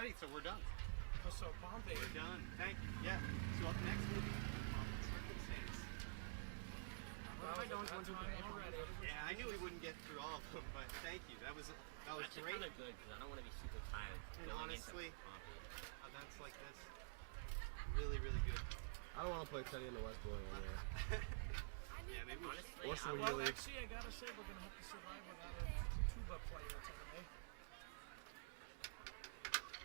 ready, so we're done. Oh, so Bombay. We're done. Thank you. Yeah. So up next will be circumstance. Well, I don't want to already. Yeah, I knew we wouldn't get through all of them, but thank you. That was Actually great. kind of good because I don't want to be super tired. And honestly, events like this, really good. I don't want to play Teddy in the West Boy anyway. Yeah, maybe we should. Honestly, Or some Well, really. actually, I gotta say, we're gonna have to survive without a tuba player today.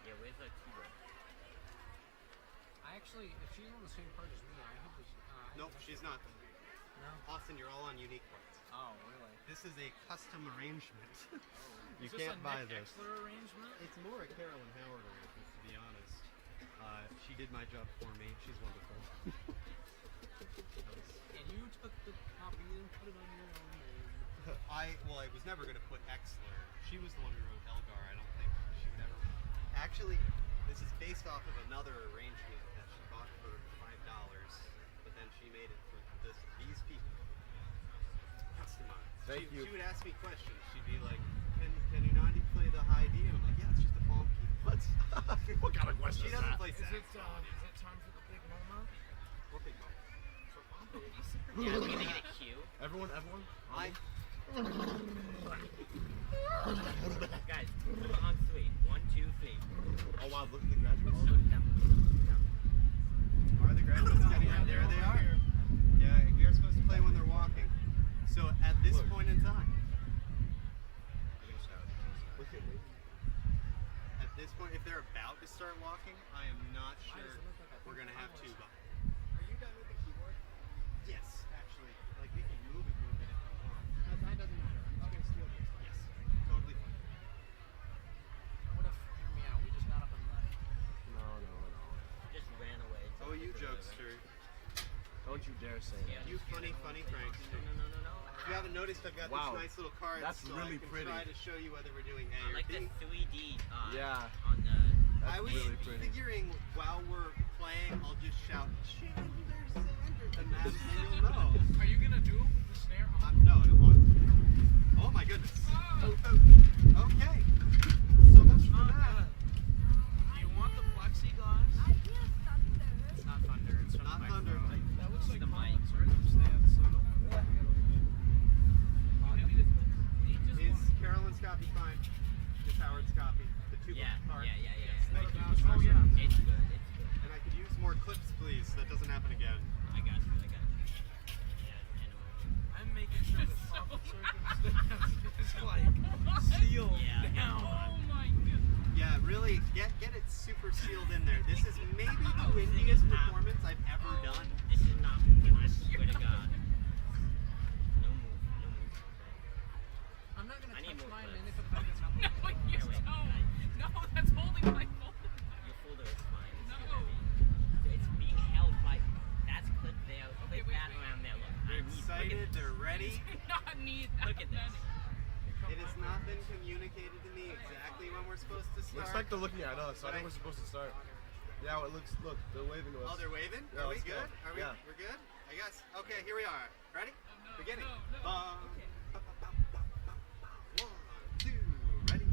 Yeah, where's our tuba? If she's on the same part as me, I have this. Nope, she's not. No. Austin, you're all on unique parts. Oh, really? This is a custom arrangement. You Is this can't a buy Nick this. Exler arrangement? It's more a Carolyn Howard arrangement, to be honest. She did my job for me. She's wonderful. And you took the copy and put it on your own name. I was never going to put Exler. She was the one who wrote Elgar. I don't think she would ever. Actually, this is based off of another arrangement that she bought for $5, but then she made it for these people. Customized. Thank you. She would ask me questions. She'd be like, can you not play the high D? And I'm like, yeah, it's just a palm key. What? What kind of question She is doesn't that? play Is it saxophone. time for the big moment? What big moment? For Bombay. Yeah, we're gonna get a cue. Everyone? Guys, on three. 1, 2, 3. Oh wow, look at the graduates. Are the graduates getting out? There they are. Yeah, we are supposed to play when they're walking. So at this point in time, Look at me. at this point, if they're about to start walking, I am not sure we're gonna have tuba. Are you done with the keyboard? Yes, actually, like we can move it if we want. That doesn't matter. I'm just gonna steal this. Yes, totally fine. What if, hear me out, we just got up and left. No. Just ran away. Oh, you jokester! Don't you dare say Yeah. that. You funny prankster. No. If you haven't noticed, I've got Wow. these nice little cards, That's so really I can pretty. try to show you whether we're doing A I or like B. the 3D Yeah. on the... That's I was really pretty. figuring while we're playing, I'll just shout, "Chandler Sanders," and you'll know. Are you gonna do the snare on? No, I don't want. Oh my goodness. Okay. So much for that. Do you want the plexiglass? It's not thunder, it's from Not the thunder. microphone. That looks like the Paul's mic. circumstance, so don't worry. Maybe he just Is wants- Carolyn's copy fine? Is Howard's copy? The two Yeah. part? What Thank you. about- Oh yeah. It's good. And I could use more clips, please. That doesn't happen again. I got you. Yeah, anyway. I'm making sure that Paul's circumstance is like sealed Yeah, down. oh my goodness. Yeah, really, get it super sealed in there. This is maybe the windiest performance I've ever done. This is not... I swear to God. No move. I'm not gonna I need touch more mine, clips. and if it doesn't help me. No, you Here, wait. don't. No, that's holding my folder. Your folder is fine. It's No. gonna be... It's being held by... That's clip there. Okay, Clip wait, that wait. around there. Look. They're Look excited, at they're ready. Not need that Look at this. many. It has not been communicated to me exactly when we're supposed to start. Looks like they're looking at us. I think we're supposed to start. Yeah, it looks. Look, they're waving to us. Oh, they're waving? Yeah, Are we let's go. good? Are we? Yeah. We're good? I guess. Okay, here we are. Ready? No, Beginning. no. Bum, ba, ba, ba, ba, ba, ba. 1, 2, ready?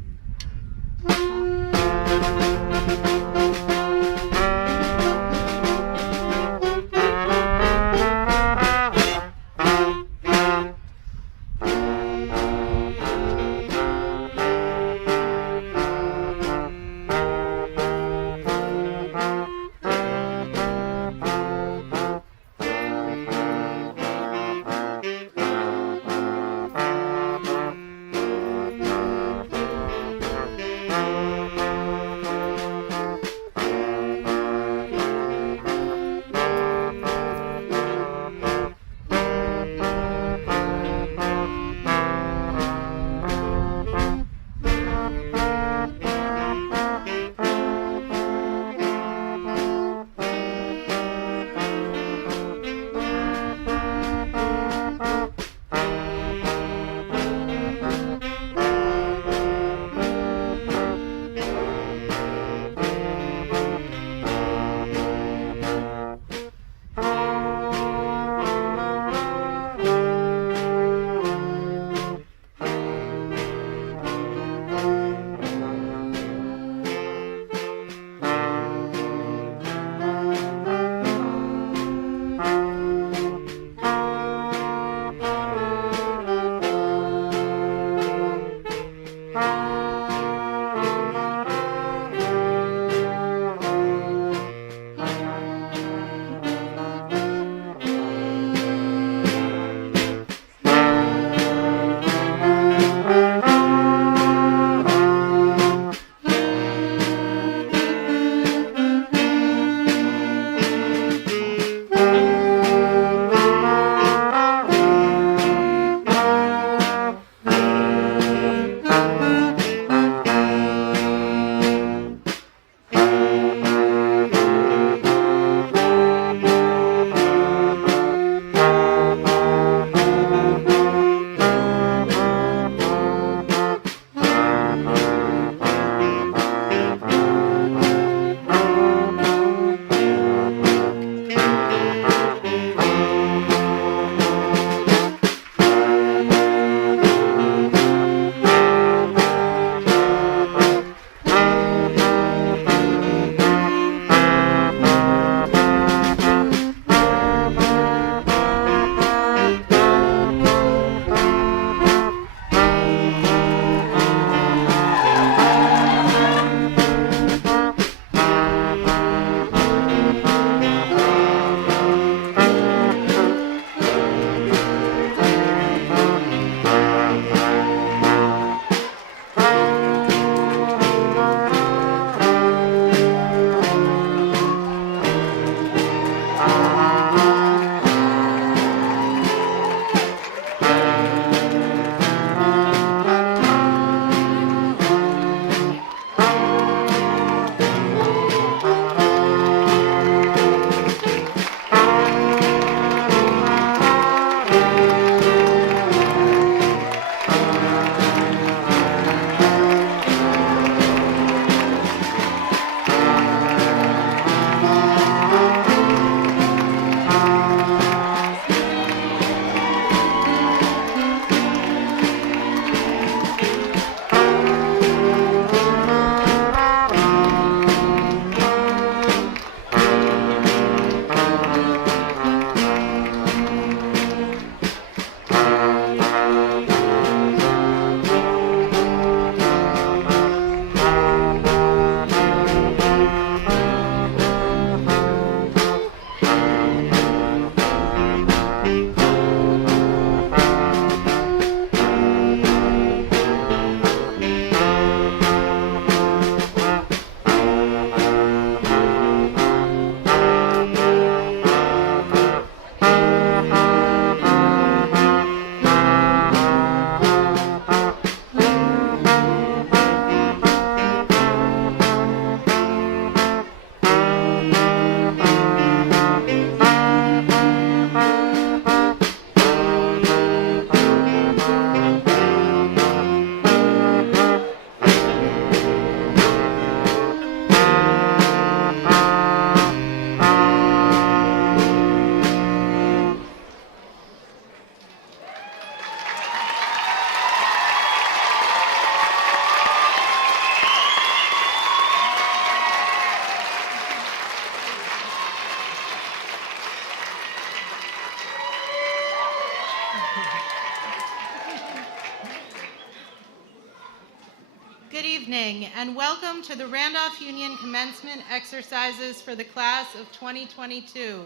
evening, and welcome to the Randolph Union Commencement exercises for the class of 2022.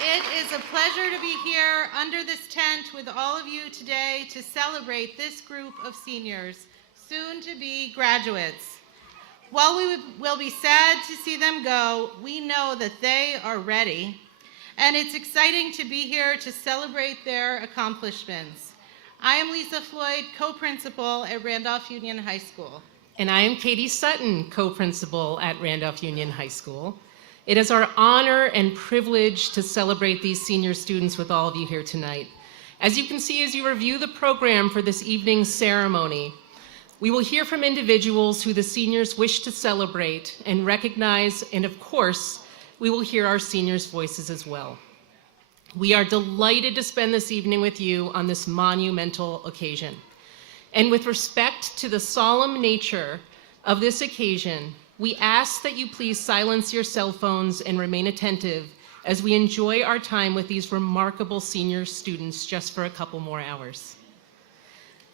It is a pleasure to be here under this tent with all of you today to celebrate this group of seniors, soon to be graduates. While we will be sad to see them go, we know that they are ready, and it's exciting to be here to celebrate their accomplishments. I am Lisa Floyd, co-principal at Randolph Union High School. And I am Katie Sutton, co-principal at Randolph Union High School. It is our honor and privilege to celebrate these senior students with all of you here tonight. As you can see as you review the program for this evening's ceremony, we will hear from individuals who the seniors wish to celebrate and recognize, and of course, we will hear our seniors' voices as well. We are delighted to spend this evening with you on this monumental occasion. And with respect to the solemn nature of this occasion, we ask that you please silence your cell phones and remain attentive as we enjoy our time with these remarkable senior students just for a couple more hours.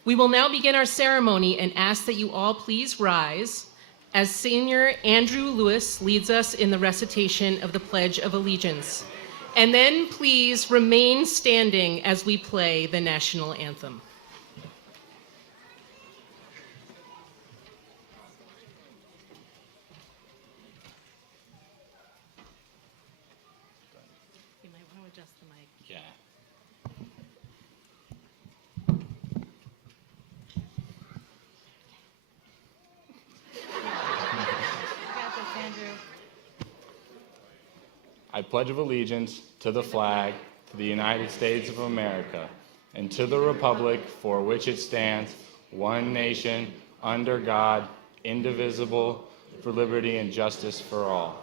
We will now begin our ceremony and ask that you all please rise as Senior Andrew Lewis leads us in the recitation of the Pledge of Allegiance. And then please remain standing as we play the national anthem. You might want to adjust the mic. Yeah. You got this, Andrew. I pledge allegiance to the flag, to the United States of America, and to the republic for which it stands, one nation, under God, indivisible, for liberty and justice for all.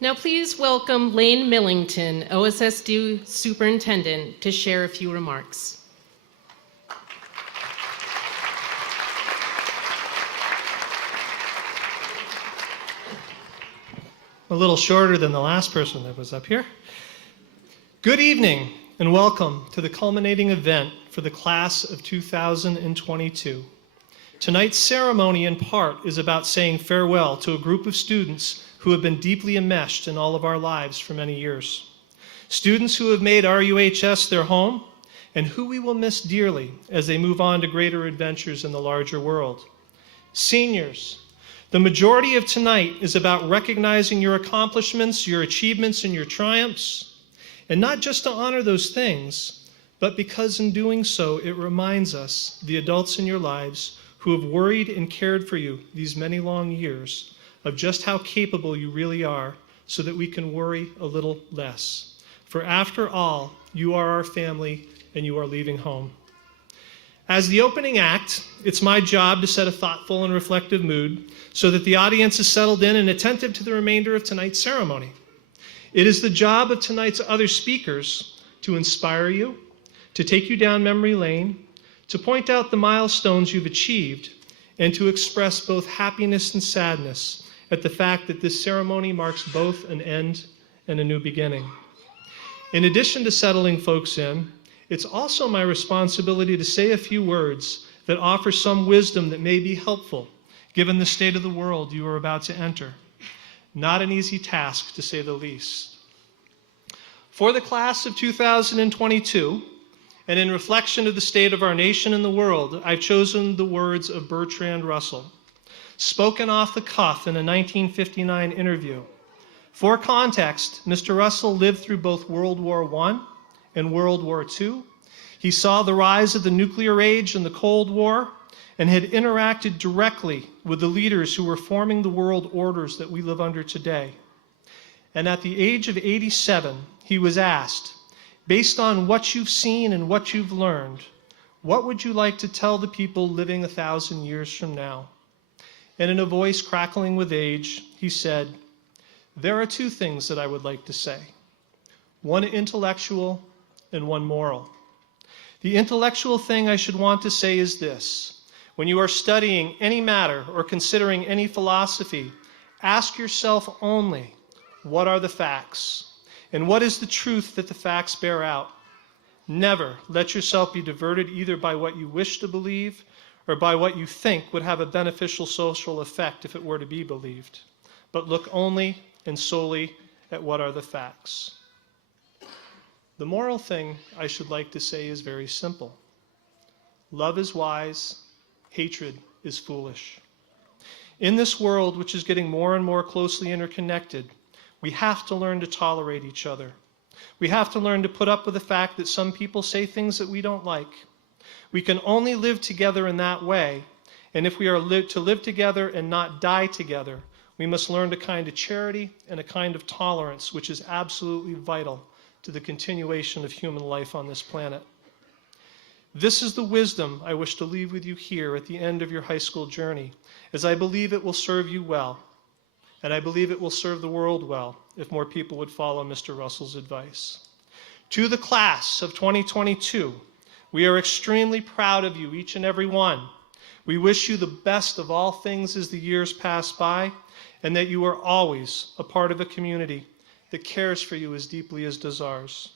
Now please welcome Lane Millington, OSSD Superintendent, to share a few remarks. A little shorter than the last person that was up here. Good evening and welcome to the culminating event for the class of 2022. Tonight's ceremony in part is about saying farewell to a group of students who have been deeply enmeshed in all of our lives for many years. Students who have made RUHS their home and who we will miss dearly as they move on to greater adventures in the larger world. Seniors, the majority of tonight is about recognizing your accomplishments, your achievements, and your triumphs, and not just to honor those things, but because in doing so, it reminds us, the adults in your lives who have worried and cared for you these many long years, of just how capable you really are, so that we can worry a little less. For after all, you are our family and you are leaving home. As the opening act, it's my job to set a thoughtful and reflective mood so that the audience is settled in and attentive to the remainder of tonight's ceremony. It is the job of tonight's other speakers to inspire you, to take you down memory lane, to point out the milestones you've achieved, and to express both happiness and sadness at the fact that this ceremony marks both an end and a new beginning. In addition to settling folks in, it's also my responsibility to say a few words that offer some wisdom that may be helpful given the state of the world you are about to enter. Not an easy task, to say the least. For the class of 2022, and in reflection of the state of our nation and the world, I've chosen the words of Bertrand Russell, spoken off the cuff in a 1959 interview. For context, Mr. Russell lived through both World War I and World War II. He saw the rise of the nuclear age and the Cold War, and had interacted directly with the leaders who were forming the world orders that we live under today. And at the age of 87, he was asked, based on what you've seen and what you've learned, what would you like to tell the people living 1,000 years from now? And in a voice crackling with age, he said, there are two things that I would like to say, one intellectual and one moral. The intellectual thing I should want to say is this: when you are studying any matter or considering any philosophy, ask yourself only, what are the facts? And what is the truth that the facts bear out? Never let yourself be diverted either by what you wish to believe or by what you think would have a beneficial social effect if it were to be believed. But look only and solely at what are the facts. The moral thing I should like to say is very simple. Love is wise. Hatred is foolish. In this world, which is getting more and more closely interconnected, we have to learn to tolerate each other. We have to learn to put up with the fact that some people say things that we don't like. We can only live together in that way, and if we are to live together and not die together, we must learn a kind of charity and a kind of tolerance, which is absolutely vital to the continuation of human life on this planet. This is the wisdom I wish to leave with you here at the end of your high school journey, as I believe it will serve you well, and I believe it will serve the world well if more people would follow Mr. Russell's advice. To the class of 2022, we are extremely proud of you, each and every one. We wish you the best of all things as the years pass by, and that you are always a part of a community that cares for you as deeply as does ours.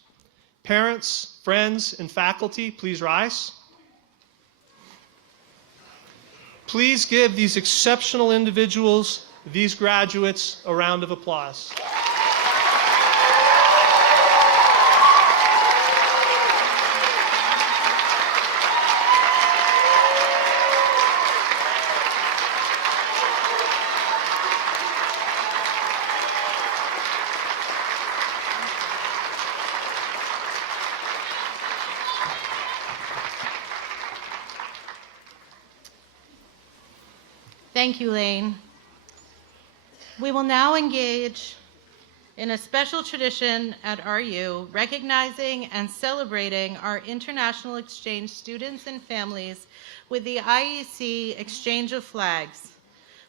Parents, friends, and faculty, please rise. Please give these exceptional individuals, these graduates, a round of applause. Thank you, Lane. We will now engage in a special tradition at RU, recognizing and celebrating our international exchange students and families with the IEC Exchange of Flags.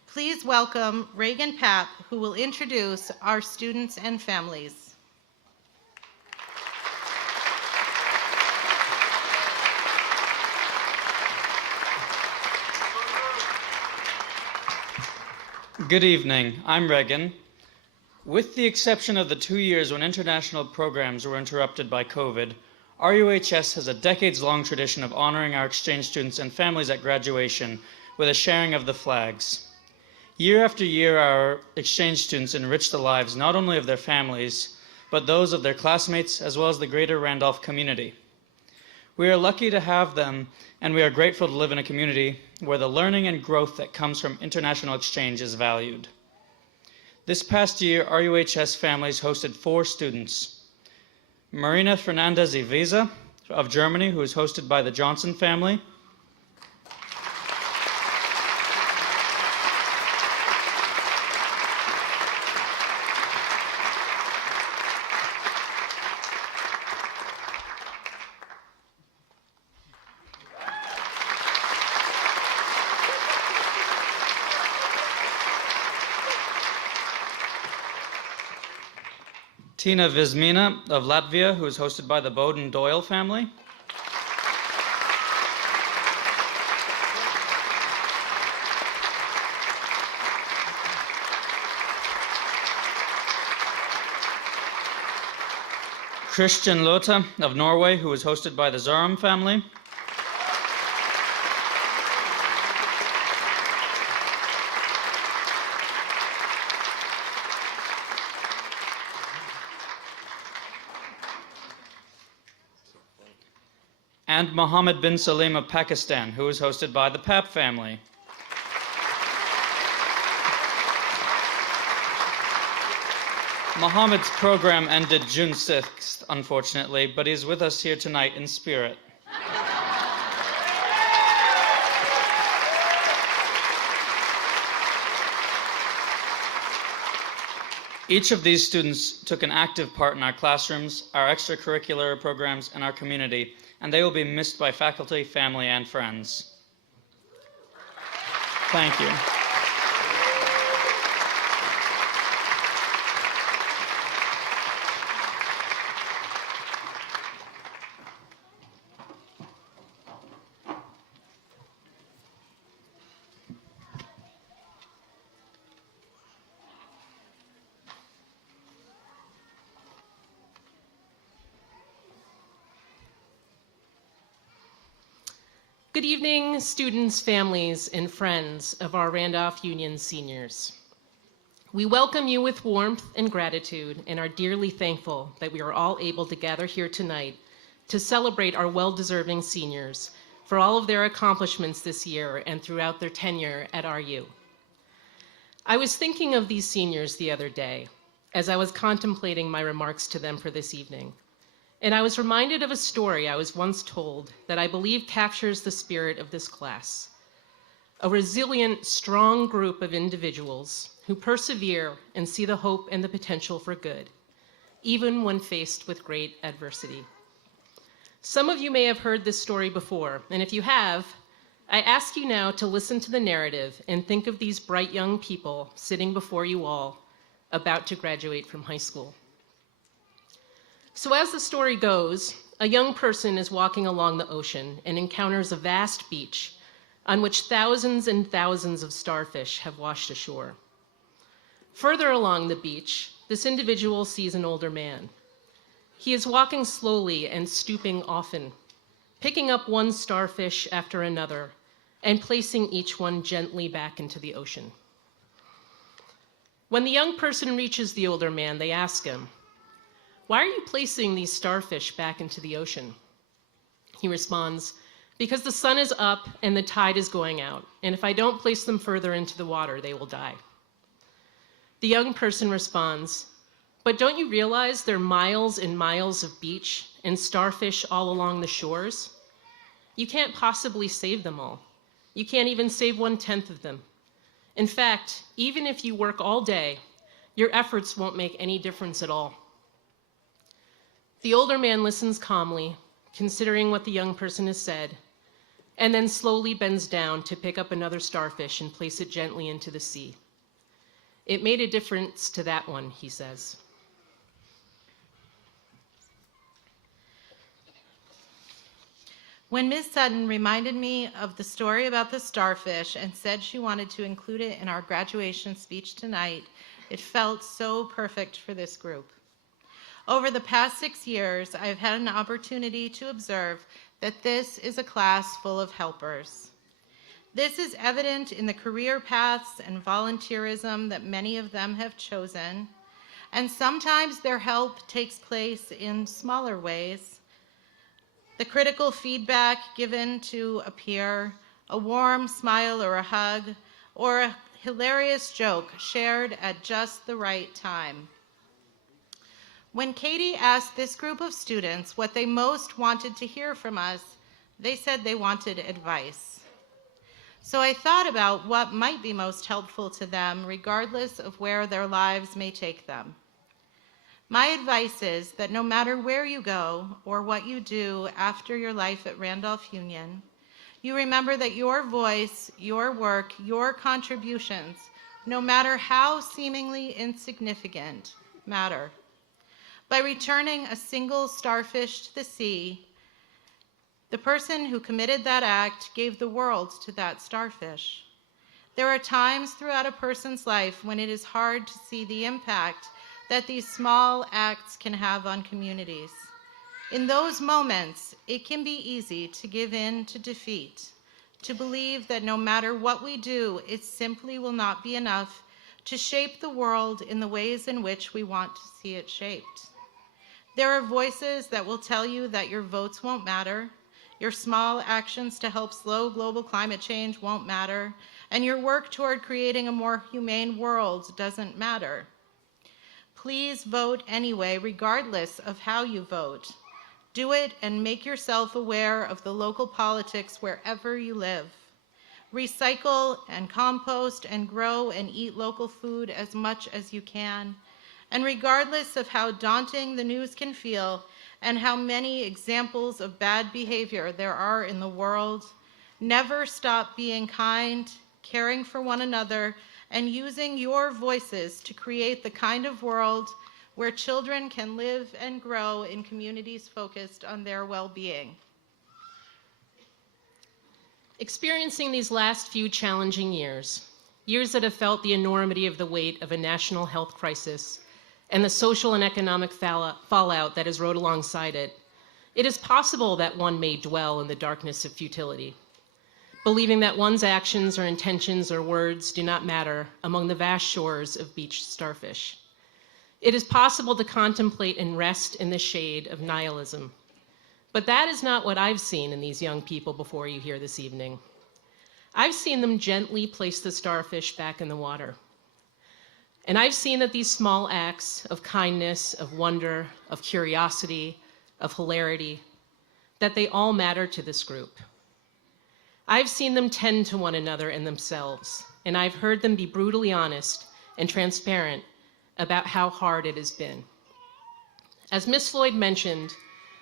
Please welcome Reagan Papp, who will introduce our students and families. Good evening. I'm Reagan. With the exception of the 2 years when international programs were interrupted by COVID, RUHS has a decades-long tradition of honoring our exchange students and families at graduation with a sharing of the flags. Year after year, our exchange students enrich the lives not only of their families, but those of their classmates as well as the greater Randolph community. We are lucky to have them, and we are grateful to live in a community where the learning and growth that comes from international exchange is valued. This past year, RUHS families hosted 4 students. Marina Fernandez Iviza of Germany, who is hosted by the Johnson family. Tina Vismina of Latvia, who is hosted by the Bowden Doyle family. Christian Lota of Norway, who is hosted by the Zarum family. And Mohammed bin Salim of Pakistan, who is hosted by the Papp family. Mohammed's program ended June 6th, unfortunately, but he's with us here tonight in spirit. Each of these students took an active part in our classrooms, our extracurricular programs, and our community, and they will be missed by faculty, family, and friends. Thank you. Good evening, students, families, and friends of our Randolph Union seniors. We welcome you with warmth and gratitude and are dearly thankful that we are all able to gather here tonight to celebrate our well-deserving seniors for all of their accomplishments this year and throughout their tenure at RU. I was thinking of these seniors the other day as I was contemplating my remarks to them for this evening. And I was reminded of a story I was once told that I believe captures the spirit of this class. A resilient, strong group of individuals who persevere and see the hope and the potential for good, even when faced with great adversity. Some of you may have heard this story before, and if you have, I ask you now to listen to the narrative and think of these bright young people sitting before you all, about to graduate from high school. So as the story goes, a young person is walking along the ocean and encounters a vast beach on which thousands and thousands of starfish have washed ashore. Further along the beach, this individual sees an older man. He is walking slowly and stooping often, picking up one starfish after another and placing each one gently back into the ocean. When the young person reaches the older man, they ask him, "Why are you placing these starfish back into the ocean?" He responds, "Because the sun is up and the tide is going out, and if I don't place them further into the water, they will die." The young person responds, "But don't you realize there are miles and miles of beach and starfish all along the shores? You can't possibly save them all. You can't even save 1/10 of them. In fact, even if you work all day, your efforts won't make any difference at all." The older man listens calmly, considering what the young person has said, and then slowly bends down to pick up another starfish and place it gently into the sea. "It made a difference to that one," he says. When Ms. Sutton reminded me of the story about the starfish and said she wanted to include it in our graduation speech tonight, it felt so perfect for this group. Over the past 6 years, I've had an opportunity to observe that this is a class full of helpers. This is evident in the career paths and volunteerism that many of them have chosen, and sometimes their help takes place in smaller ways. The critical feedback given to a peer, a warm smile or a hug, or a hilarious joke shared at just the right time. When Katie asked this group of students what they most wanted to hear from us, they said they wanted advice. So I thought about what might be most helpful to them, regardless of where their lives may take them. My advice is that no matter where you go or what you do after your life at Randolph Union, you remember that your voice, your work, your contributions, no matter how seemingly insignificant, matter. By returning a single starfish to the sea, the person who committed that act gave the world to that starfish. There are times throughout a person's life when it is hard to see the impact that these small acts can have on communities. In those moments, it can be easy to give in to defeat, to believe that no matter what we do, it simply will not be enough to shape the world in the ways in which we want to see it shaped. There are voices that will tell you that your votes won't matter, your small actions to help slow global climate change won't matter, and your work toward creating a more humane world doesn't matter. Please vote anyway, regardless of how you vote. Do it and make yourself aware of the local politics wherever you live. Recycle and compost and grow and eat local food as much as you can. And regardless of how daunting the news can feel and how many examples of bad behavior there are in the world, never stop being kind, caring for one another, and using your voices to create the kind of world where children can live and grow in communities focused on their well-being. Experiencing these last few challenging years that have felt the enormity of the weight of a national health crisis and the social and economic fallout that has rode alongside it, it is possible that one may dwell in the darkness of futility, believing that one's actions or intentions or words do not matter among the vast shores of beached starfish. It is possible to contemplate and rest in the shade of nihilism. But that is not what I've seen in these young people before you here this evening. I've seen them gently place the starfish back in the water. And I've seen that these small acts of kindness, of wonder, of curiosity, of hilarity, that they all matter to this group. I've seen them tend to one another and themselves, and I've heard them be brutally honest and transparent about how hard it has been. As Ms. Floyd mentioned,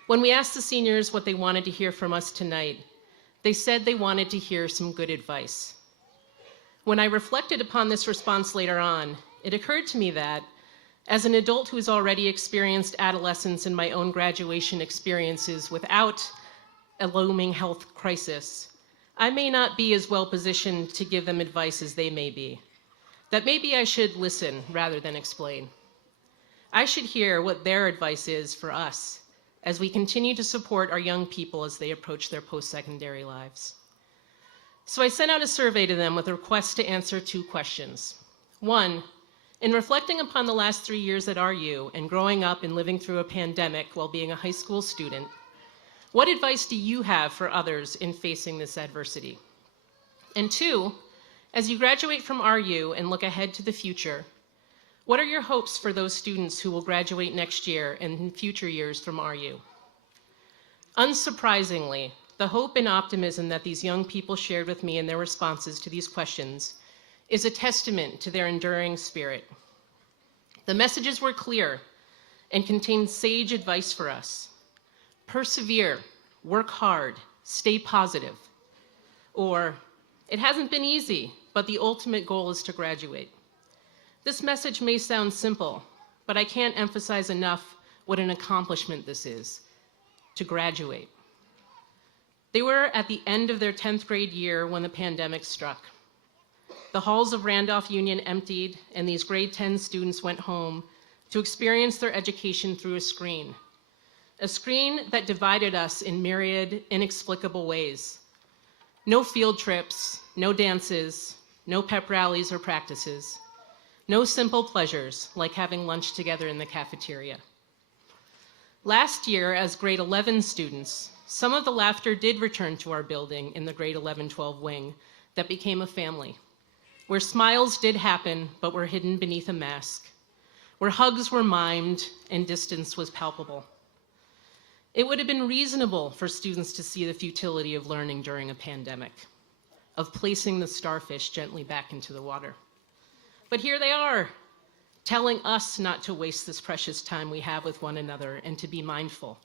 when we asked the seniors what they wanted to hear from us tonight, they said they wanted to hear some good advice. When I reflected upon this response later on, it occurred to me that, as an adult who's already experienced adolescence and my own graduation experiences without a looming health crisis, I may not be as well positioned to give them advice as they may be. That maybe I should listen rather than explain. I should hear what their advice is for us as we continue to support our young people as they approach their post-secondary lives. So I sent out a survey to them with a request to answer 2 questions. 1, in reflecting upon the last 3 years at RU and growing up and living through a pandemic while being a high school student, what advice do you have for others in facing this adversity? And 2, as you graduate from RU and look ahead to the future, what are your hopes for those students who will graduate next year and in future years from RU? Unsurprisingly, the hope and optimism that these young people shared with me in their responses to these questions is a testament to their enduring spirit. The messages were clear and contained sage advice for us. Persevere, work hard, stay positive. Or, it hasn't been easy, but the ultimate goal is to graduate. This message may sound simple, but I can't emphasize enough what an accomplishment this is, to graduate. They were at the end of their 10th grade year when the pandemic struck. The halls of Randolph Union emptied, and these grade 10 students went home to experience their education through a screen that divided us in myriad, inexplicable ways. No field trips, no dances, no pep rallies or practices. No simple pleasures like having lunch together in the cafeteria. Last year, as grade 11 students, some of the laughter did return to our building in the grade 11-12 wing that became a family, where smiles did happen but were hidden beneath a mask, where hugs were mimed and distance was palpable. It would have been reasonable for students to see the futility of learning during a pandemic, of placing the starfish gently back into the water. But here they are, telling us not to waste this precious time we have with one another and to be mindful,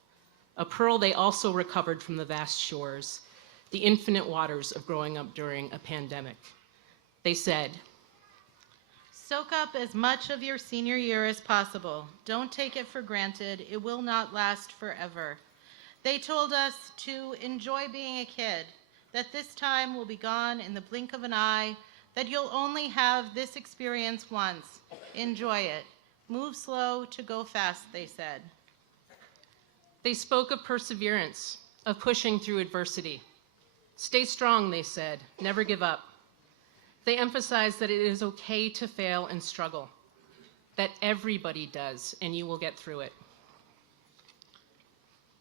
a pearl they also recovered from the vast shores, the infinite waters of growing up during a pandemic. They said, Soak up as much of your senior year as possible. Don't take it for granted. It will not last forever. They told us to enjoy being a kid, that this time will be gone in the blink of an eye, that you'll only have this experience once. Enjoy it. Move slow to go fast, they said. They spoke of perseverance, of pushing through adversity. Stay strong, they said. Never give up. They emphasized that it is okay to fail and struggle, that everybody does, and you will get through it.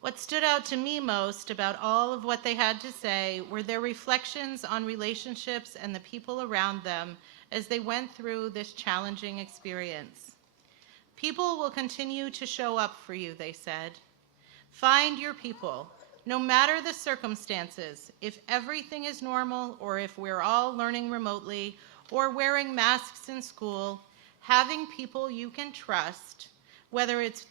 What stood out to me most about all of what they had to say were their reflections on relationships and the people around them as they went through this challenging experience. People will continue to show up for you, they said. Find your people, no matter the circumstances. If everything is normal, or if we're all learning remotely, or wearing masks in school, having people you can trust, whether it's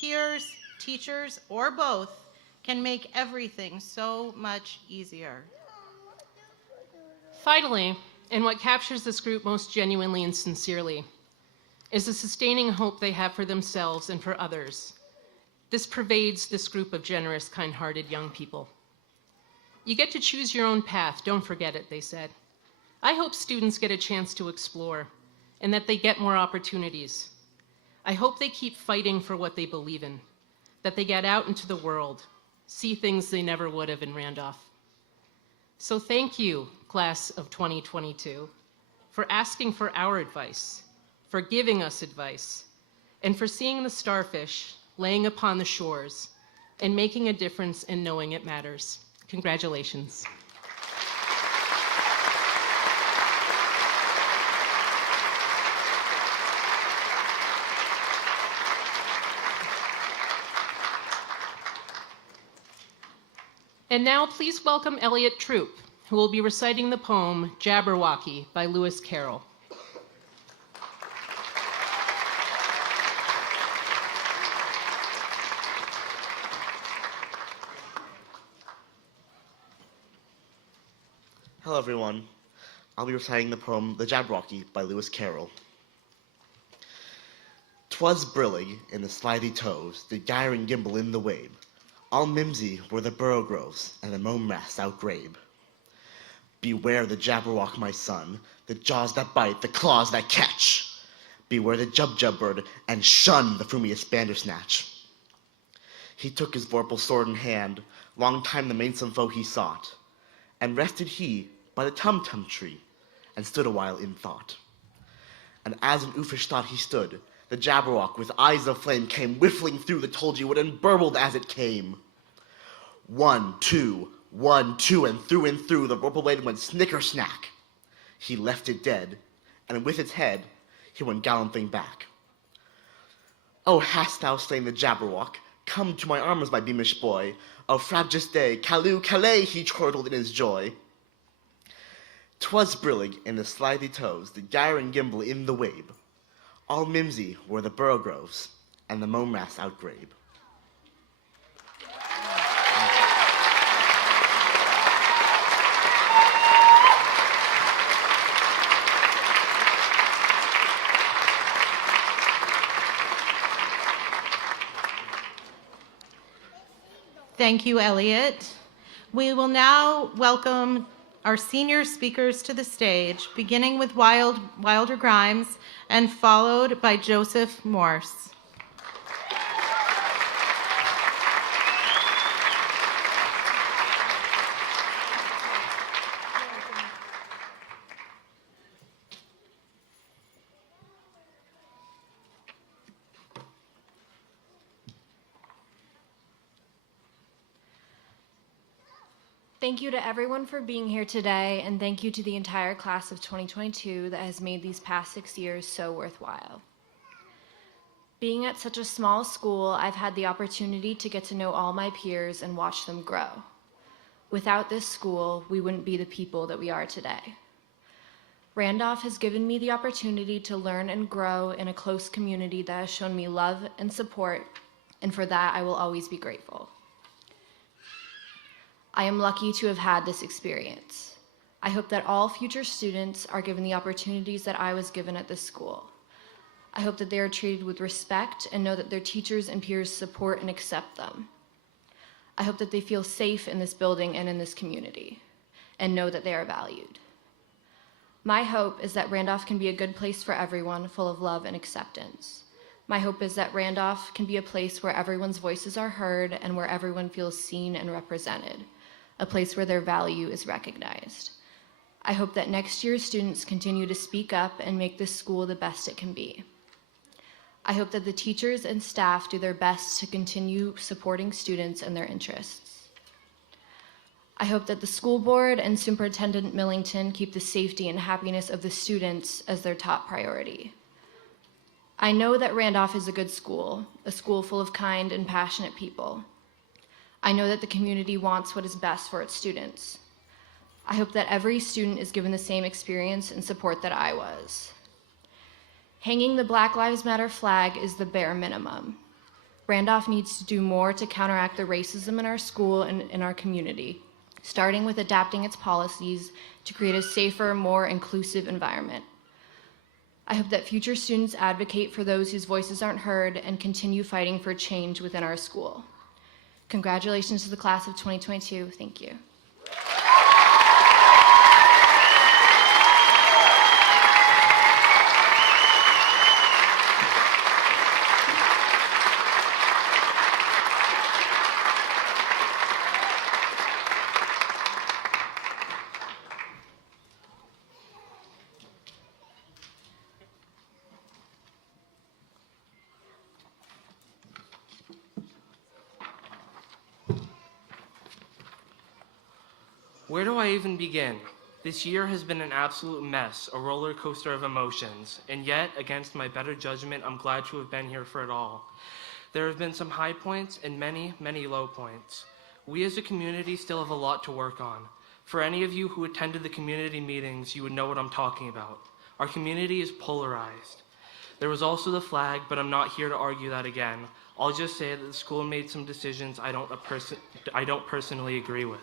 peers, teachers, or both, can make everything so much easier. Finally, and what captures this group most genuinely and sincerely, is the sustaining hope they have for themselves and for others. This pervades this group of generous, kind-hearted young people. You get to choose your own path, don't forget it, they said. I hope students get a chance to explore and that they get more opportunities. I hope they keep fighting for what they believe in, that they get out into the world, see things they never would have in Randolph. So thank you, class of 2022, for asking for our advice, for giving us advice, and for seeing the starfish laying upon the shores and making a difference and knowing it matters. Congratulations. And now please welcome Elliot Troop, who will be reciting the poem Jabberwocky by Lewis Carroll. Hello everyone. I'll be reciting the poem The Jabberwocky by Lewis Carroll. 'Twas brillig in the slithy toves, the gyre and gimble in the wabe. All mimsy were the burrow groves, and the mome rasts outgrabe. Beware the Jabberwock, my son, the jaws that bite, the claws that catch. Beware the Jubjub bird, and shun the frumious Bandersnatch. He took his vorpal sword in hand, long time the mainsome foe he sought, and rested he by the tum-tum tree, and stood a while in thought. And as in oofish thought he stood, the Jabberwock with eyes of flame came whiffling through the tulgey wood and burbled as it came. 1, 2, 1, 2, and through the vorpal blade went snicker-snack. He left it dead, and with its head he went galloping back. Oh, hast thou slain the Jabberwock? Come to my arms, my beamish boy. Oh, frabjous day, Callooh, Calais, he chortled in his joy. 'Twas brillig in the slithy toves, the gyre and gimble in the wabe. All mimsy were the burrow groves, and the mome rasts outgrabe. Thank you, Elliot. We will now welcome our senior speakers to the stage, beginning with Wilder Grimes and followed by Joseph Morse. Thank you to everyone for being here today, and thank you to the entire class of 2022 that has made these past 6 years so worthwhile. Being at such a small school, I've had the opportunity to get to know all my peers and watch them grow. Without this school, we wouldn't be the people that we are today. Randolph has given me the opportunity to learn and grow in a close community that has shown me love and support, and for that I will always be grateful. I am lucky to have had this experience. I hope that all future students are given the opportunities that I was given at this school. I hope that they are treated with respect and know that their teachers and peers support and accept them. I hope that they feel safe in this building and in this community and know that they are valued. My hope is that Randolph can be a good place for everyone, full of love and acceptance. My hope is that Randolph can be a place where everyone's voices are heard and where everyone feels seen and represented, a place where their value is recognized. I hope that next year's students continue to speak up and make this school the best it can be. I hope that the teachers and staff do their best to continue supporting students and their interests. I hope that the school board and Superintendent Millington keep the safety and happiness of the students as their top priority. I know that Randolph is a good school, a school full of kind and passionate people. I know that the community wants what is best for its students. I hope that every student is given the same experience and support that I was. Hanging the Black Lives Matter flag is the bare minimum. Randolph needs to do more to counteract the racism in our school and in our community, starting with adapting its policies to create a safer, more inclusive environment. I hope that future students advocate for those whose voices aren't heard and continue fighting for change within our school. Congratulations to the class of 2022. Thank you. Where do I even begin? This year has been an absolute mess, a roller coaster of emotions, and yet, against my better judgment, I'm glad to have been here for it all. There have been some high points and many, many low points. We as a community still have a lot to work on. For any of you who attended the community meetings, you would know what I'm talking about. Our community is polarized. There was also the flag, but I'm not here to argue that again. I'll just say that the school made some decisions I don't personally agree with.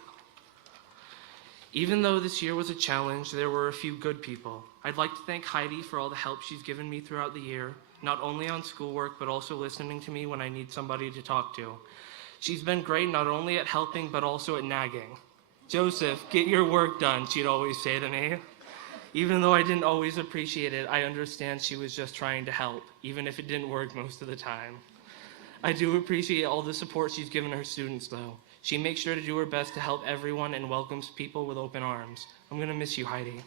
Even though this year was a challenge, there were a few good people. I'd like to thank Heidi for all the help she's given me throughout the year, not only on schoolwork, but also listening to me when I need somebody to talk to. She's been great not only at helping, but also at nagging. "Joseph, get your work done," she'd always say to me. Even though I didn't always appreciate it, I understand she was just trying to help, even if it didn't work most of the time. I do appreciate all the support she's given her students, though. She makes sure to do her best to help everyone and welcomes people with open arms. I'm gonna miss you, Heidi.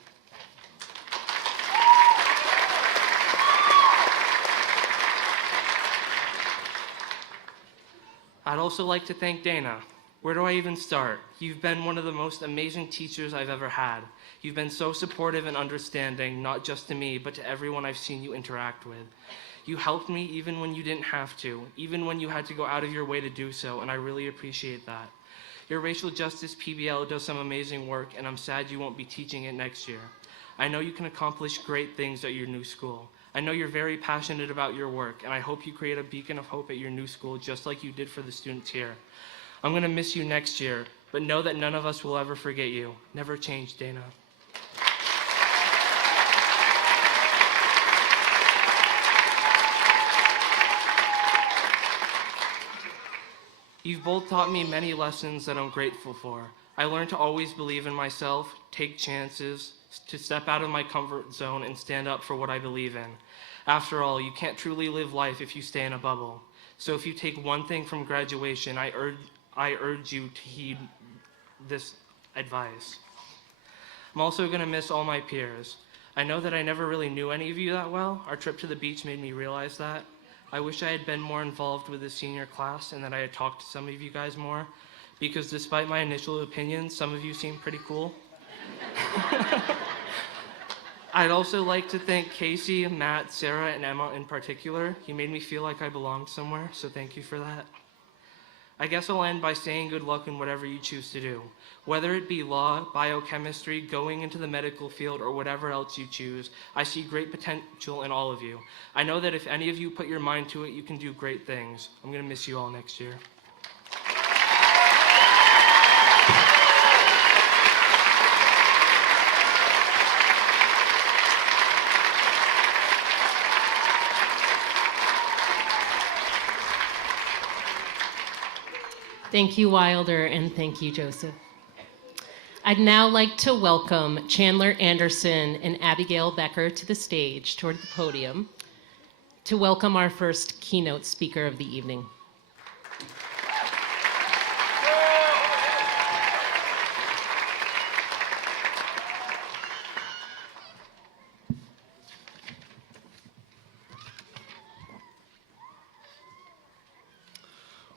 I'd also like to thank Dana. Where do I even start? You've been one of the most amazing teachers I've ever had. You've been so supportive and understanding, not just to me, but to everyone I've seen you interact with. You helped me even when you didn't have to, even when you had to go out of your way to do so, and I really appreciate that. Your racial justice PBL does some amazing work, and I'm sad you won't be teaching it next year. I know you can accomplish great things at your new school. I know you're very passionate about your work, and I hope you create a beacon of hope at your new school, just like you did for the students here. I'm gonna miss you next year, but know that none of us will ever forget you. Never change, Dana. You've both taught me many lessons that I'm grateful for. I learned to always believe in myself, take chances, to step out of my comfort zone and stand up for what I believe in. After all, you can't truly live life if you stay in a bubble. So if you take one thing from graduation, I urge you to heed this advice. I'm also gonna miss all my peers. I know that I never really knew any of you that well. Our trip to the beach made me realize that. I wish I had been more involved with the senior class and that I had talked to some of you guys more, because despite my initial opinions, some of you seem pretty cool. I'd also like to thank Casey, Matt, Sarah, and Emma in particular. You made me feel like I belonged somewhere, so thank you for that. I guess I'll end by saying good luck in whatever you choose to do. Whether it be law, biochemistry, going into the medical field, or whatever else you choose, I see great potential in all of you. I know that if any of you put your mind to it, you can do great things. I'm gonna miss you all next year. Thank you, Wilder, and thank you, Joseph. I'd now like to welcome Chandler Anderson and Abigail Becker to the stage, toward the podium, to welcome our first keynote speaker of the evening.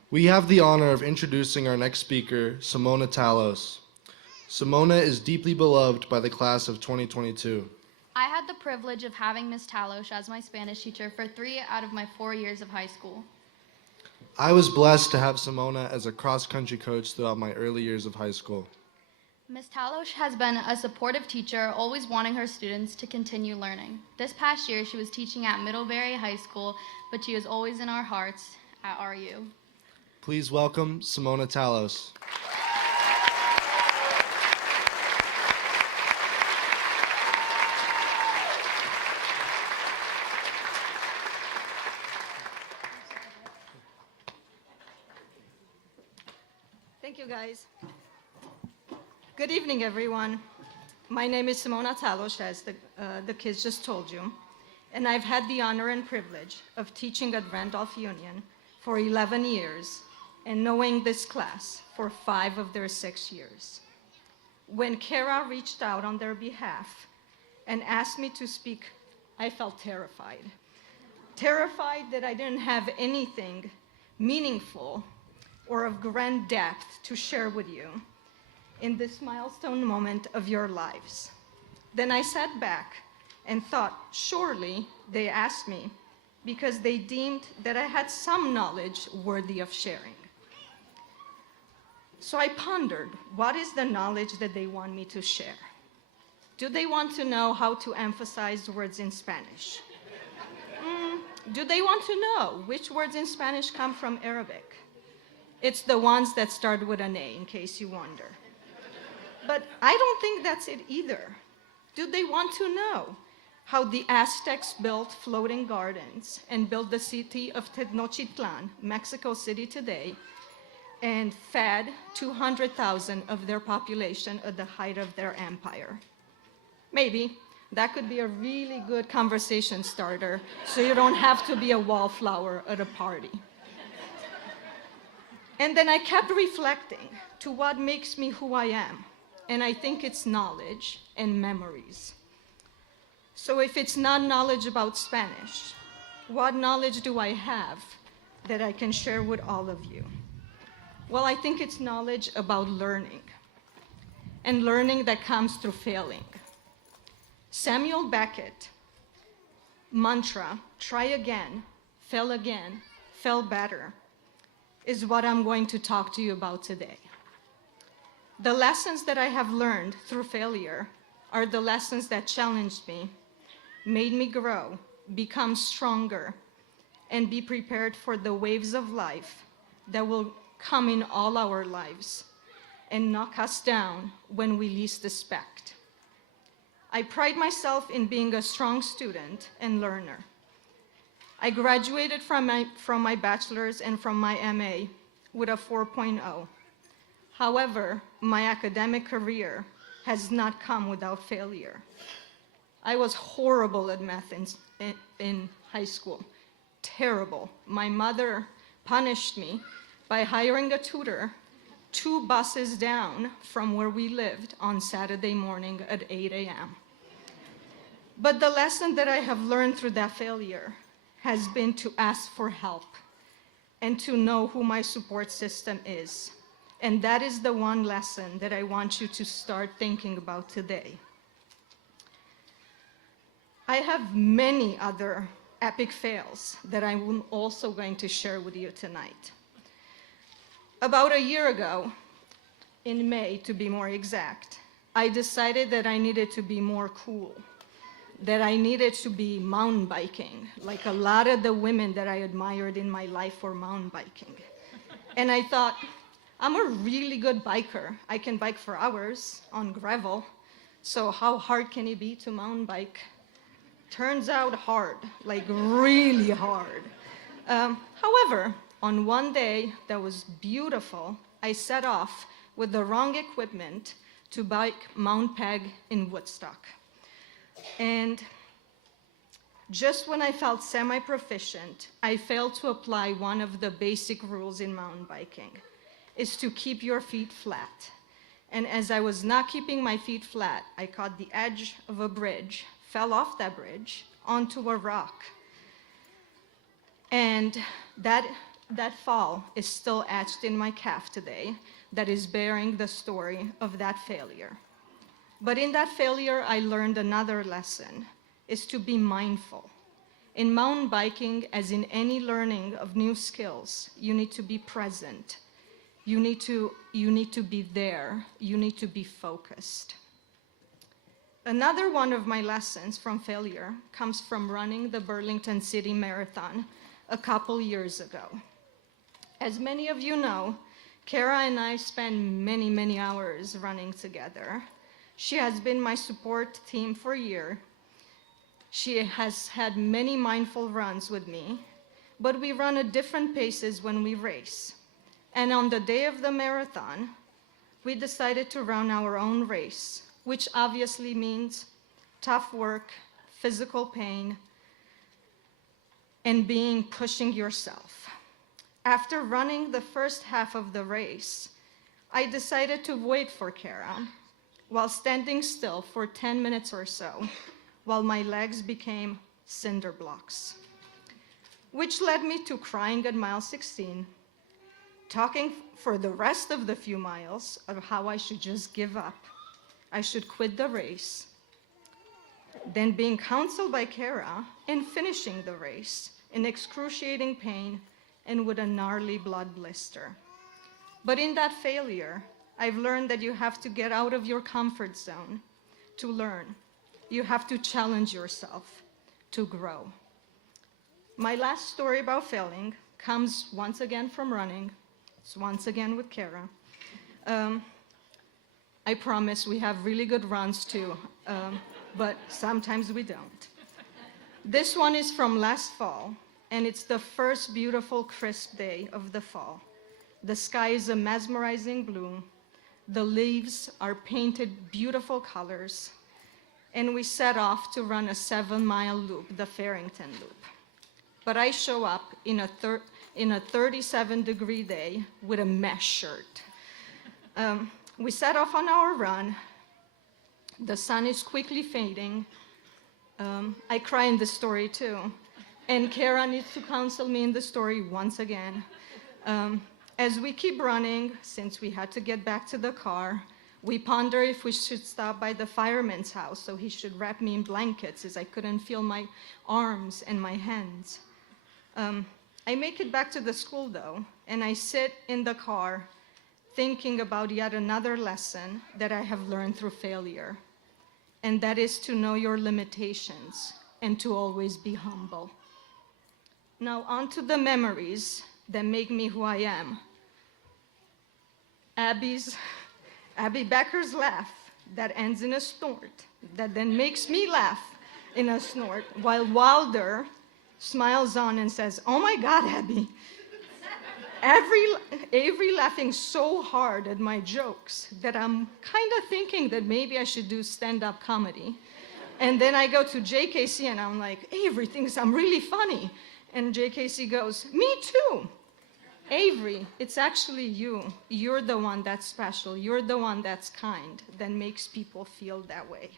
We have the honor of introducing our next speaker, Simona Talos. Simona is deeply beloved by the class of 2022. I had the privilege of having Ms. Talos as my Spanish teacher for 3 out of my 4 years of high school. I was blessed to have Simona as a cross-country coach throughout my early years of high school. Ms. Talos has been a supportive teacher, always wanting her students to continue learning. This past year, she was teaching at Middlebury High School, but she is always in our hearts at RU. Please welcome Simona Talos. Thank you, guys. Good evening, everyone. My name is Simona Talos, as the kids just told you, and I've had the honor and privilege of teaching at Randolph Union for 11 years and knowing this class for 5 of their 6 years. When Kara reached out on their behalf and asked me to speak, I felt terrified. Terrified that I didn't have anything meaningful or of grand depth to share with you in this milestone moment of your lives. Then I sat back and thought, surely they asked me because they deemed that I had some knowledge worthy of sharing. So I pondered, what is the knowledge that they want me to share? Do they want to know how to emphasize words in Spanish? Do they want to know which words in Spanish come from Arabic? It's the ones that start with an A, in case you wonder. But I don't think that's it either. Do they want to know how the Aztecs built floating gardens and built the city of Tenochtitlan, Mexico City today, and fed 200,000 of their population at the height of their empire? Maybe. That could be a really good conversation starter, so you don't have to be a wallflower at a party. And then I kept reflecting to what makes me who I am, and I think it's knowledge and memories. So if it's not knowledge about Spanish, what knowledge do I have that I can share with all of you? Well, I think it's knowledge about learning, and learning that comes through failing. Samuel Beckett, mantra, try again, fail better, is what I'm going to talk to you about today. The lessons that I have learned through failure are the lessons that challenged me, made me grow, become stronger, and be prepared for the waves of life that will come in all our lives and knock us down when we least expect. I pride myself in being a strong student and learner. I graduated from my bachelor's and from my MA with a 4.0. However, my academic career has not come without failure. I was horrible at math in high school, terrible. My mother punished me by hiring a tutor 2 buses down from where we lived on Saturday morning at 8 a.m. But the lesson that I have learned through that failure has been to ask for help and to know who my support system is. And that is the one lesson that I want you to start thinking about today. I have many other epic fails that I'm also going to share with you tonight. About a year ago, in May to be more exact, I decided that I needed to be more cool, that I needed to be mountain biking, like a lot of the women that I admired in my life were mountain biking. And I thought, I'm a really good biker. I can bike for hours on gravel, so how hard can it be to mountain bike? Turns out hard, like really hard. However, on one day that was beautiful I set off with the wrong equipment to bike Mount Peg in Woodstock. And just when I felt semi-proficient, I failed to apply one of the basic rules in mountain biking, is to keep your feet flat. And as I was not keeping my feet flat, I caught the edge of a bridge, fell off that bridge onto a rock. And that fall is still etched in my calf today, that is bearing the story of that failure. But in that failure, I learned another lesson, is to be mindful. In mountain biking, as in any learning of new skills, you need to be present. You need to be there. You need to be focused. Another one of my lessons from failure comes from running the Burlington City Marathon a couple years ago. As many of you know, Kara and I spend many, many hours running together. She has been my support team for a year. She has had many mindful runs with me, but we run at different paces when we race. And on the day of the marathon, we decided to run our own race, which obviously means tough work, physical pain, and pushing yourself. After running the first half of the race, I decided to wait for Kara while standing still for 10 minutes or so, while my legs became cinder blocks, which led me to crying at mile 16, talking for the rest of the few miles of how I should just give up. I should quit the race. Then being counseled by Kara and finishing the race in excruciating pain and with a gnarly blood blister. But in that failure, I've learned that you have to get out of your comfort zone to learn. You have to challenge yourself to grow. My last story about failing comes once again from running. It's once again with Kara. I promise we have really good runs too, but sometimes we don't. This one is from last fall, and it's the first beautiful crisp day of the fall. The sky is a mesmerizing blue. The leaves are painted beautiful colors, and we set off to run a 7-mile loop, the Farrington Loop. But I show up in a 37-degree day with a mesh shirt. We set off on our run. The sun is quickly fading. I cry in the story too. And Kara needs to counsel me in the story once again. As we keep running, since we had to get back to the car, we ponder if we should stop by the fireman's house so he should wrap me in blankets as I couldn't feel my arms and my hands. I make it back to the school though, and I sit in the car thinking about yet another lesson that I have learned through failure, and that is to know your limitations and to always be humble. Now on to the memories that make me who I am. Abby Becker's laugh that ends in a snort, that then makes me laugh in a snort, while Wilder smiles on and says, "Oh my God, Abby." Avery laughing so hard at my jokes that I'm kind of thinking that maybe I should do stand-up comedy. And then I go to JKC and I'm like, "Avery thinks I'm really funny." And JKC goes, "Me too." Avery, it's actually you. You're the one that's special. You're the one that's kind, that makes people feel that way.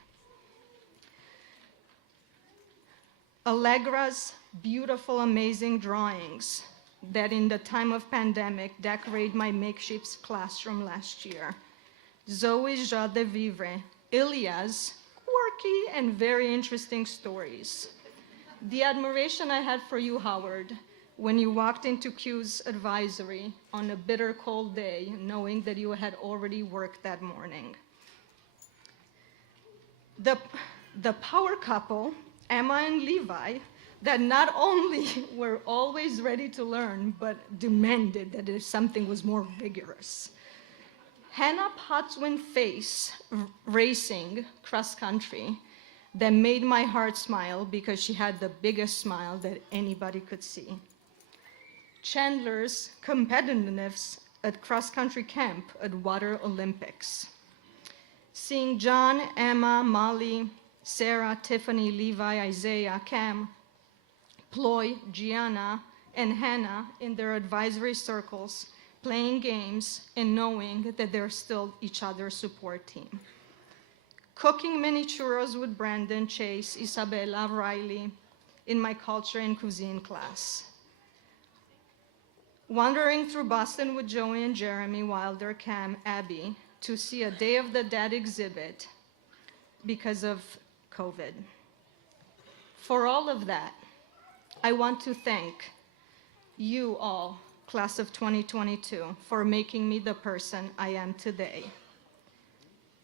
Allegra's beautiful, amazing drawings that in the time of pandemic decorate my makeshift classroom last year. Zoe's joie de vivre, Ilya's quirky and very interesting stories. The admiration I had for you, Howard, when you walked into Q's advisory on a bitter cold day, knowing that you had already worked that morning. The power couple, Emma and Levi, that not only were always ready to learn, but demanded that if something was more vigorous. Hannah Potswin face racing cross country that made my heart smile because she had the biggest smile that anybody could see. Chandler's competitiveness at cross-country camp at Water Olympics. Seeing John, Emma, Molly, Sarah, Tiffany, Levi, Isaiah, Cam, Ploy, Gianna, and Hannah in their advisory circles, playing games and knowing that they're still each other's support team. Cooking mini churros with Brandon, Chase, Isabella, Riley in my culture and cuisine class. Wandering through Boston with Joey and Jeremy, Wilder, Cam, Abby, to see a Day of the Dead exhibit because of COVID. For all of that, I want to thank you all, class of 2022, for making me the person I am today.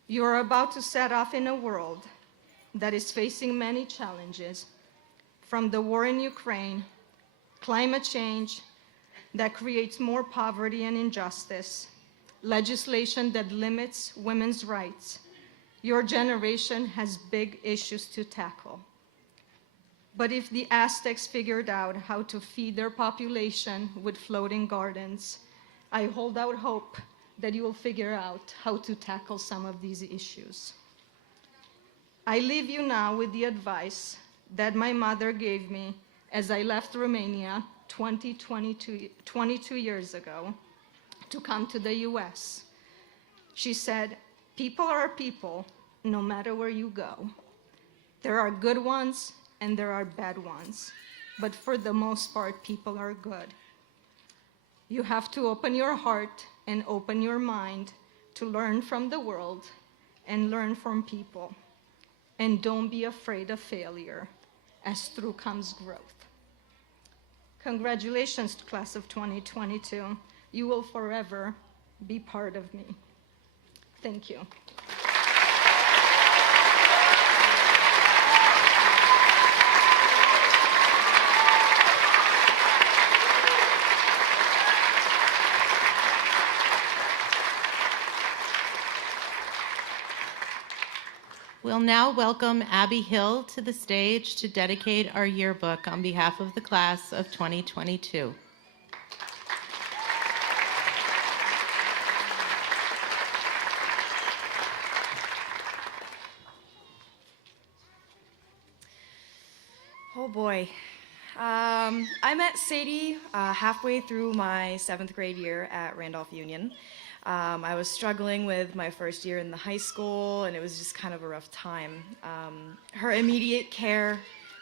You are about to set off in a world that is facing many challenges, from the war in Ukraine, climate change that creates more poverty and injustice, legislation that limits women's rights. Your generation has big issues to tackle. But if the Aztecs figured out how to feed their population with floating gardens, I hold out hope that you will figure out how to tackle some of these issues. I leave you now with the advice that my mother gave me as I left Romania 22 years ago to come to the US. She said, people are people no matter where you go. There are good ones and there are bad ones, but for the most part, people are good. You have to open your heart and open your mind to learn from the world and learn from people. And don't be afraid of failure, as through comes growth. Congratulations, class of 2022. You will forever be part of me. Thank you. We'll now welcome Abby Hill to the stage to dedicate our yearbook on behalf of the class of 2022. Oh boy. I met Sadie halfway through my 7th grade year at Randolph Union. I was struggling with my first year in the high school, and it was just kind of a rough time. Her immediate care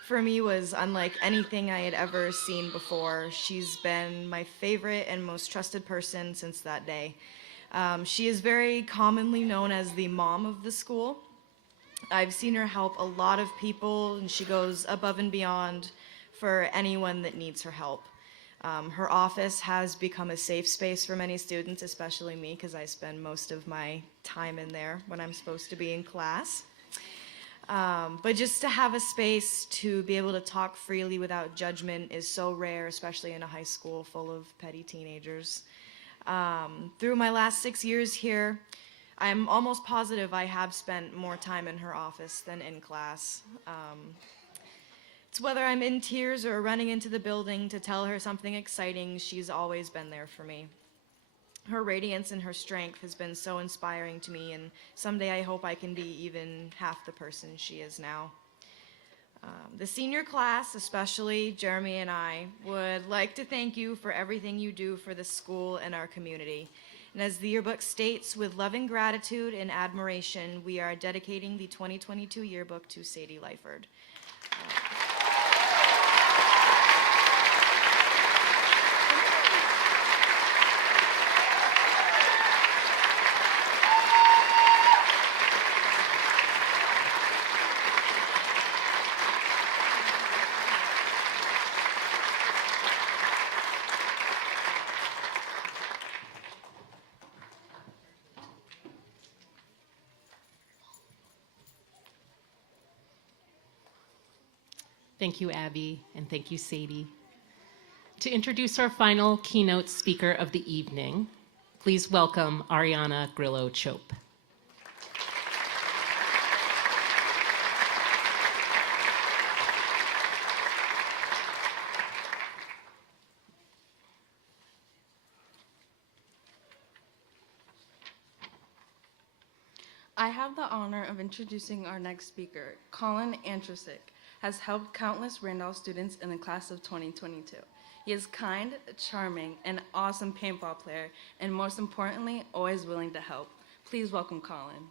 for me was unlike anything I had ever seen before. She's been my favorite and most trusted person since that day. She is very commonly known as the mom of the school. I've seen her help a lot of people, and she goes above and beyond for anyone that needs her help. Her office has become a safe space for many students, especially me, because I spend most of my time in there when I'm supposed to be in class. But just to have a space to be able to talk freely without judgment is so rare, especially in a high school full of petty teenagers. Through my last 6 years here, I'm almost positive I have spent more time in her office than in class. It's whether I'm in tears or running into the building to tell her something exciting, she's always been there for me. Her radiance and her strength has been so inspiring to me, and someday I hope I can be even half the person she is now. The senior class, especially Jeremy and I, would like to thank you for everything you do for the school and our community. And as the yearbook states, with loving gratitude and admiration, we are dedicating the 2022 yearbook to Sadie Lyford. Thank you, Abby, and thank you, Sadie. To introduce our final keynote speaker of the evening, please welcome Ariana Grillo-Chope. I have the honor of introducing our next speaker. Colin Antrusik has helped countless Randolph students in the class of 2022. He is kind, charming, an awesome paintball player, and most importantly, always willing to help. Please welcome Colin.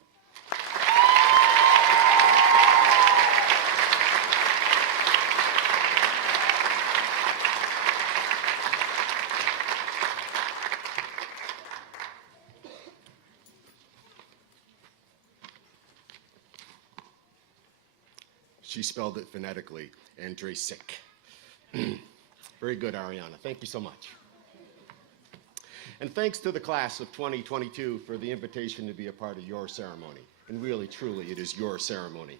She spelled it phonetically, Andrasik. Very good, Ariana. Thank you so much. And thanks to the class of 2022 for the invitation to be a part of your ceremony. And really, truly, it is your ceremony.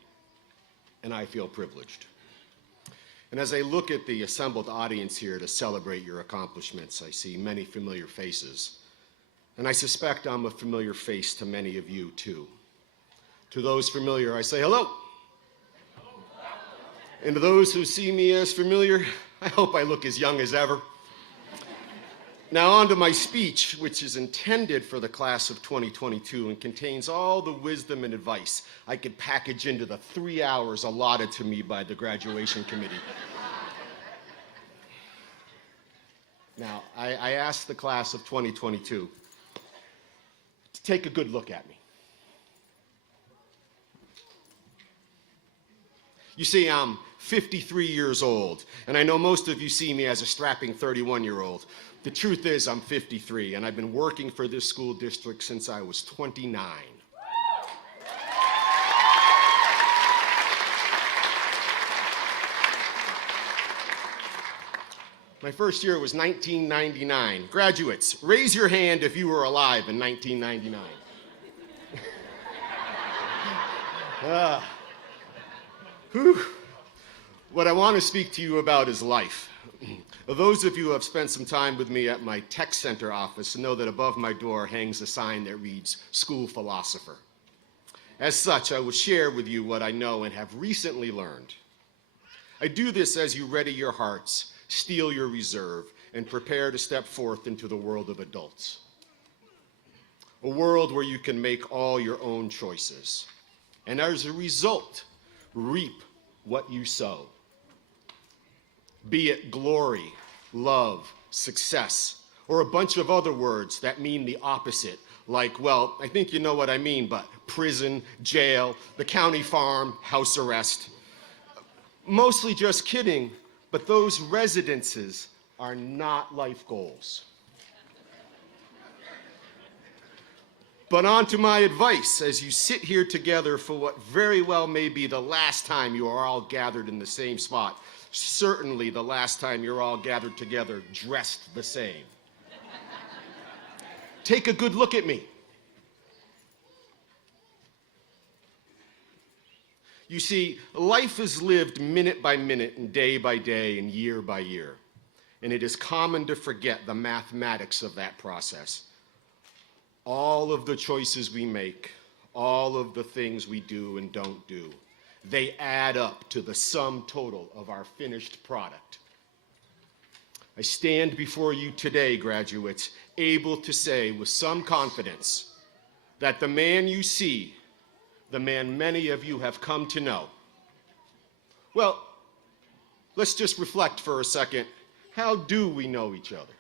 And I feel privileged. And as I look at the assembled audience here to celebrate your accomplishments, I see many familiar faces. And I suspect I'm a familiar face to many of you, too. To those familiar, I say hello. And to those who see me as familiar, I hope I look as young as ever. Now on to my speech, which is intended for the class of 2022 and contains all the wisdom and advice I could package into the 3 hours allotted to me by the graduation committee. Now, I asked the class of 2022 to take a good look at me. You see, I'm 53 years old, and I know most of you see me as a strapping 31-year-old. The truth is I'm 53, and I've been working for this school district since I was 29. My first year was 1999. Graduates, raise your hand if you were alive in 1999. What I want to speak to you about is life. Those of you who have spent some time with me at my tech center office know that above my door hangs a sign that reads, School Philosopher. As such, I will share with you what I know and have recently learned. I do this as you ready your hearts, steel your reserve, and prepare to step forth into the world of adults. A world where you can make all your own choices. And as a result, reap what you sow. Be it glory, love, success, or a bunch of other words that mean the opposite, like, well, I think you know what I mean, but prison, jail, the county farm, house arrest. Mostly just kidding, but those residences are not life goals. But on to my advice as you sit here together for what very well may be the last time you are all gathered in the same spot. Certainly the last time you're all gathered together dressed the same. Take a good look at me. You see, life is lived minute by minute and day by day and year by year. And it is common to forget the mathematics of that process. All of the choices we make, all of the things we do and don't do, they add up to the sum total of our finished product. I stand before you today, graduates, able to say with some confidence that the man you see, the man many of you have come to know. Well, let's just reflect for a second. How do we know each other?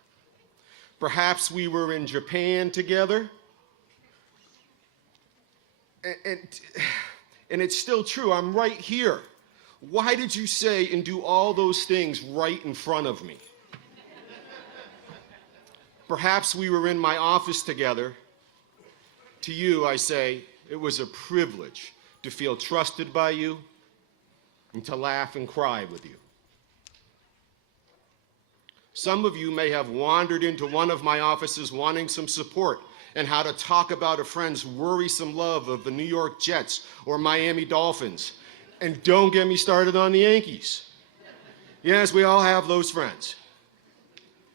Perhaps we were in Japan together. And it's still true, I'm right here. Why did you say and do all those things right in front of me? Perhaps we were in my office together. To you, I say, it was a privilege to feel trusted by you and to laugh and cry with you. Some of you may have wandered into one of my offices wanting some support and how to talk about a friend's worrisome love of the New York Jets or Miami Dolphins. And don't get me started on the Yankees. Yes, we all have those friends.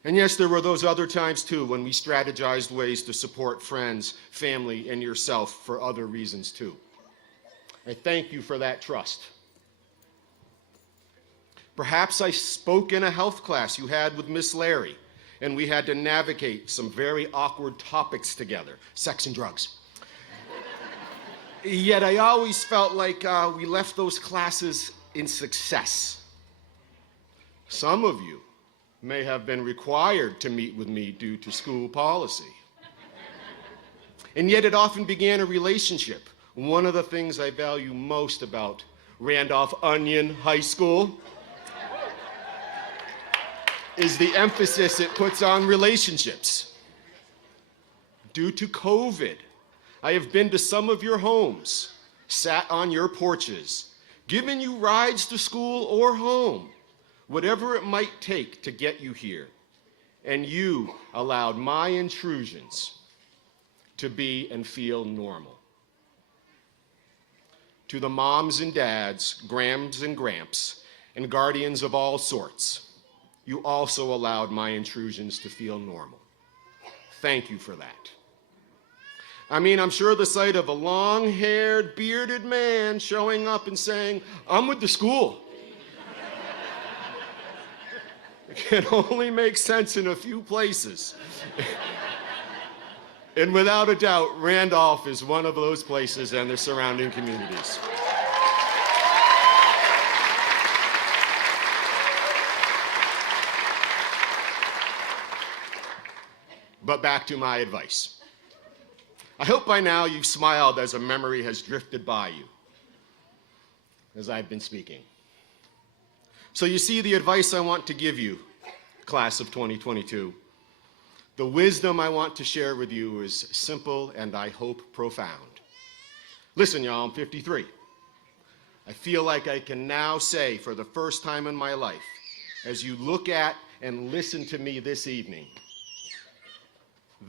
And yes, there were those other times too when we strategized ways to support friends, family, and yourself for other reasons too. I thank you for that trust. Perhaps I spoke in a health class you had with Miss Larry, and we had to navigate some very awkward topics together, sex and drugs. Yet I always felt like we left those classes in success. Some of you may have been required to meet with me due to school policy. And yet it often began a relationship. One of the things I value most about Randolph Onion High School is the emphasis it puts on relationships. Due to COVID, I have been to some of your homes, sat on your porches, given you rides to school or home, whatever it might take to get you here. And you allowed my intrusions to be and feel normal. To the moms and dads, grams and gramps, and guardians of all sorts, you also allowed my intrusions to feel normal. Thank you for that. I mean, I'm sure the sight of a long-haired, bearded man showing up and saying, "I'm with the school," can only make sense in a few places. And without a doubt, Randolph is one of those places and the surrounding communities. But back to my advice. I hope by now you've smiled as a memory has drifted by you as I've been speaking. So you see, the advice I want to give you, class of 2022, the wisdom I want to share with you is simple and I hope profound. Listen, y'all, I'm 53. I feel like I can now say for the first time in my life, as you look at and listen to me this evening,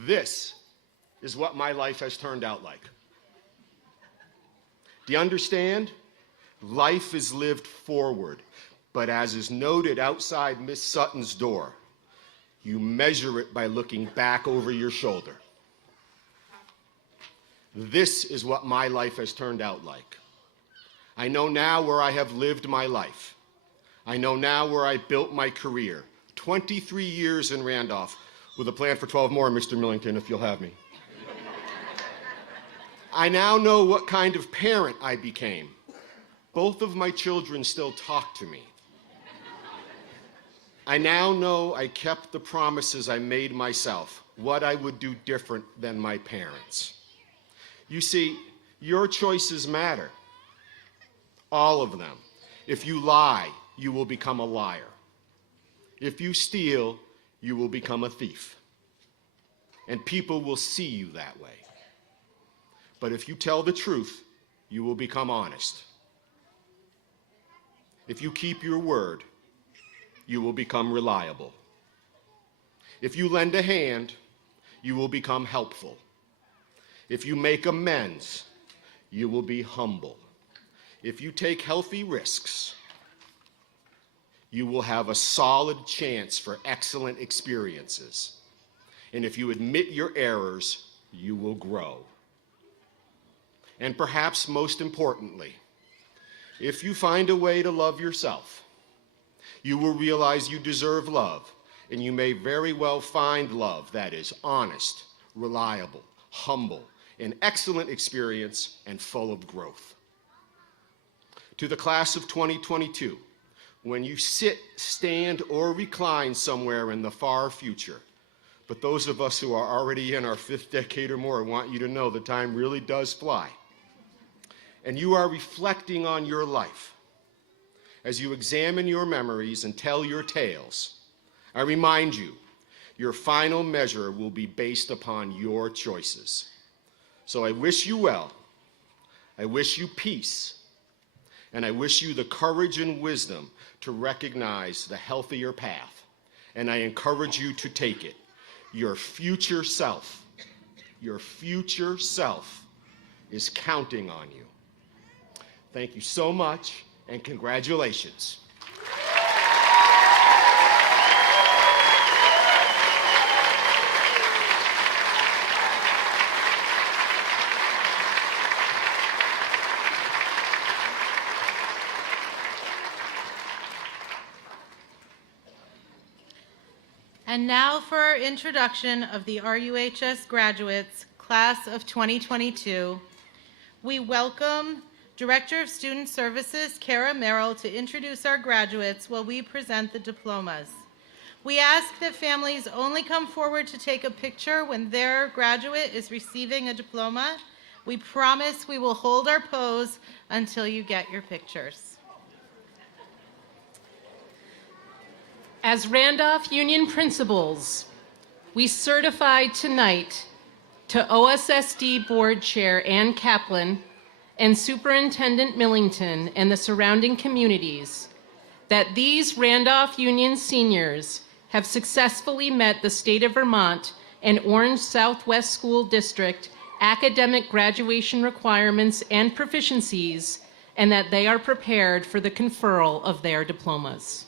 this is what my life has turned out like. Do you understand? Life is lived forward, but as is noted outside Miss Sutton's door, you measure it by looking back over your shoulder. This is what my life has turned out like. I know now where I have lived my life. I know now where I built my career. 23 years in Randolph, with a plan for 12 more, Mr. Millington, if you'll have me. I now know what kind of parent I became. Both of my children still talk to me. I now know I kept the promises I made myself, what I would do different than my parents. You see, your choices matter. All of them. If you lie, you will become a liar. If you steal, you will become a thief. And people will see you that way. But if you tell the truth, you will become honest. If you keep your word, you will become reliable. If you lend a hand, you will become helpful. If you make amends, you will be humble. If you take healthy risks, you will have a solid chance for excellent experiences. And if you admit your errors, you will grow. And perhaps most importantly, if you find a way to love yourself, you will realize you deserve love, and you may very well find love that is honest, reliable, humble, an excellent experience, and full of growth. To the class of 2022, when you sit, stand, or recline somewhere in the far future, but those of us who are already in our 5th decade or more want you to know the time really does fly. And you are reflecting on your life. As you examine your memories and tell your tales, I remind you, your final measure will be based upon your choices. So I wish you well, I wish you peace, and I wish you the courage and wisdom to recognize the healthier path, and I encourage you to take it. Your future self is counting on you. Thank you so much, and congratulations. And now for our introduction of the RUHS graduates, class of 2022. We welcome Director of Student Services, Kara Merrill, to introduce our graduates while we present the diplomas. We ask that families only come forward to take a picture when their graduate is receiving a diploma. We promise we will hold our pose until you get your pictures. As Randolph Union principals, we certify tonight to OSSD Board Chair Ann Kaplan and Superintendent Millington and the surrounding communities that these Randolph Union seniors have successfully met the state of Vermont and Orange Southwest School District academic graduation requirements and proficiencies, and that they are prepared for the conferral of their diplomas.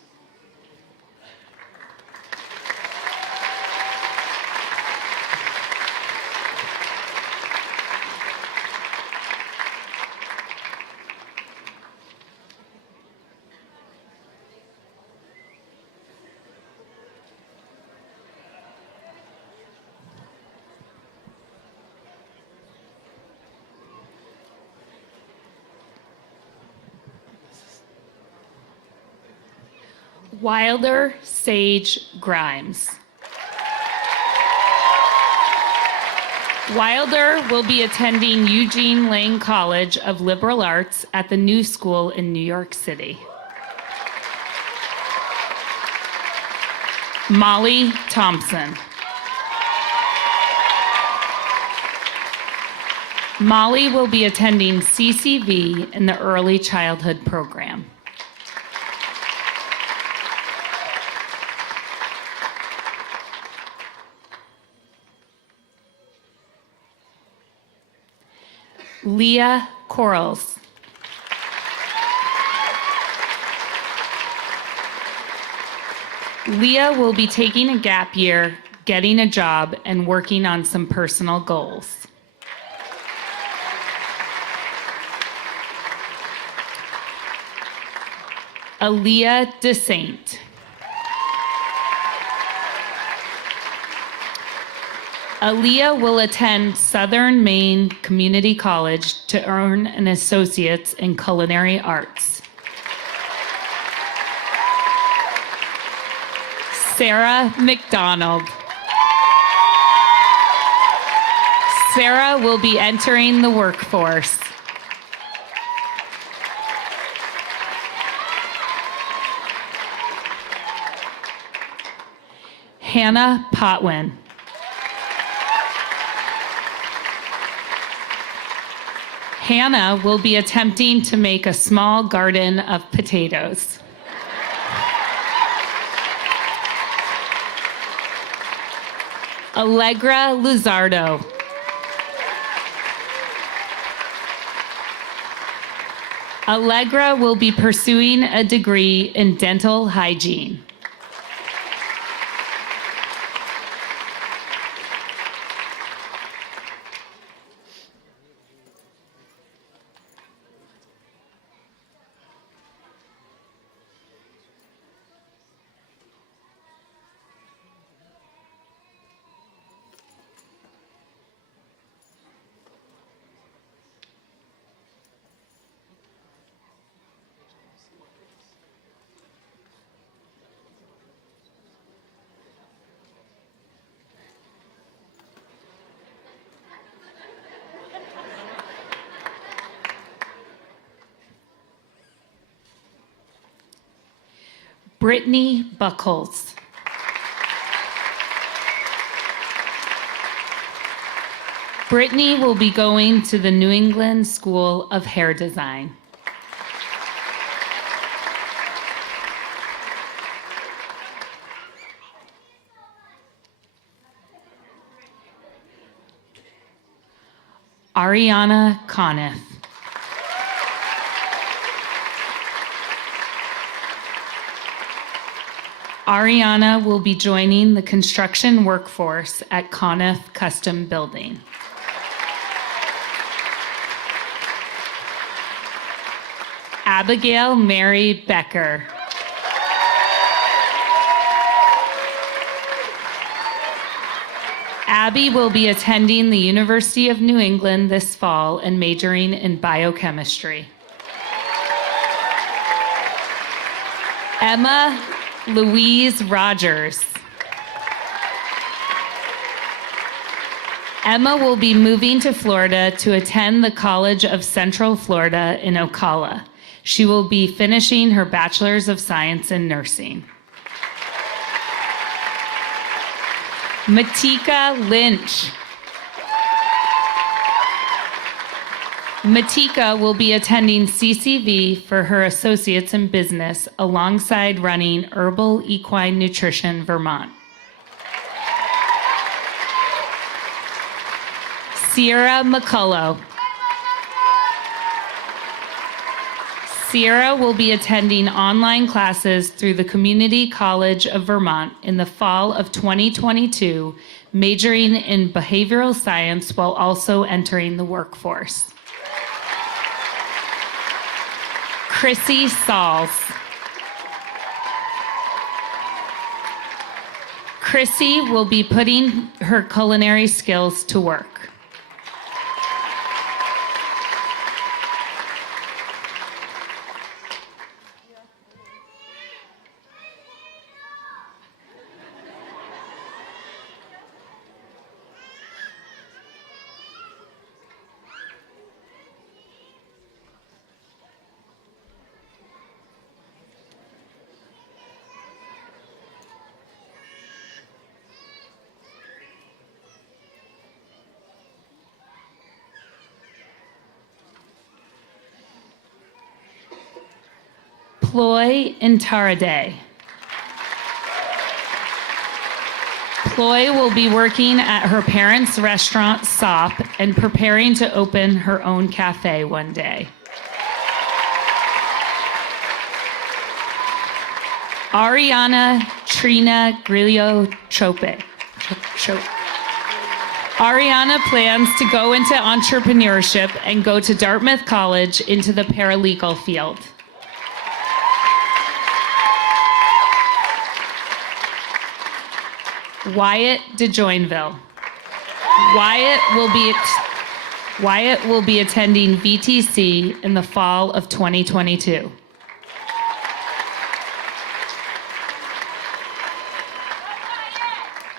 Wilder Sage Grimes. Wilder will be attending Eugene Lang College of Liberal Arts at the New School in New York City. Molly Thompson. Molly will be attending CCV in the Early Childhood Program. Leah Corals. Leah will be taking a gap year, getting a job, and working on some personal goals. Aaliyah DeSaint. Aaliyah will attend Southern Maine Community College to earn an associate's in culinary arts. Sarah McDonald. Sarah will be entering the workforce. Hannah Potwin. Hannah will be attempting to make a small garden of potatoes. Allegra Luzardo. Allegra will be pursuing a degree in dental hygiene. Brittany Buckholz. Brittany will be going to the New England School of Hair Design. Ariana Conniff. Ariana will be joining the construction workforce at Conniff Custom Building. Abigail Mary Becker. Abby will be attending the University of New England this fall and majoring in biochemistry. Emma Louise Rogers. Emma will be moving to Florida to attend the College of Central Florida in Ocala. She will be finishing her Bachelor's of Science in Nursing. Matika Lynch. Matika will be attending CCV for her Associates in Business alongside running Herbal Equine Nutrition Vermont. Sierra McCullough. Sierra will be attending online classes through the Community College of Vermont in the fall of 2022, majoring in behavioral science while also entering the workforce. Chrissy Sauls. Chrissy will be putting her culinary skills to work. Ploy Intarade. Ploy will be working at her parents' restaurant, SOP, and preparing to open her own cafe one day. Ariana Trina Grillo Chope. Ariana plans to go into entrepreneurship and go to Dartmouth College into the paralegal field. Wyatt DeJoinville. Wyatt will be attending VTC in the fall of 2022.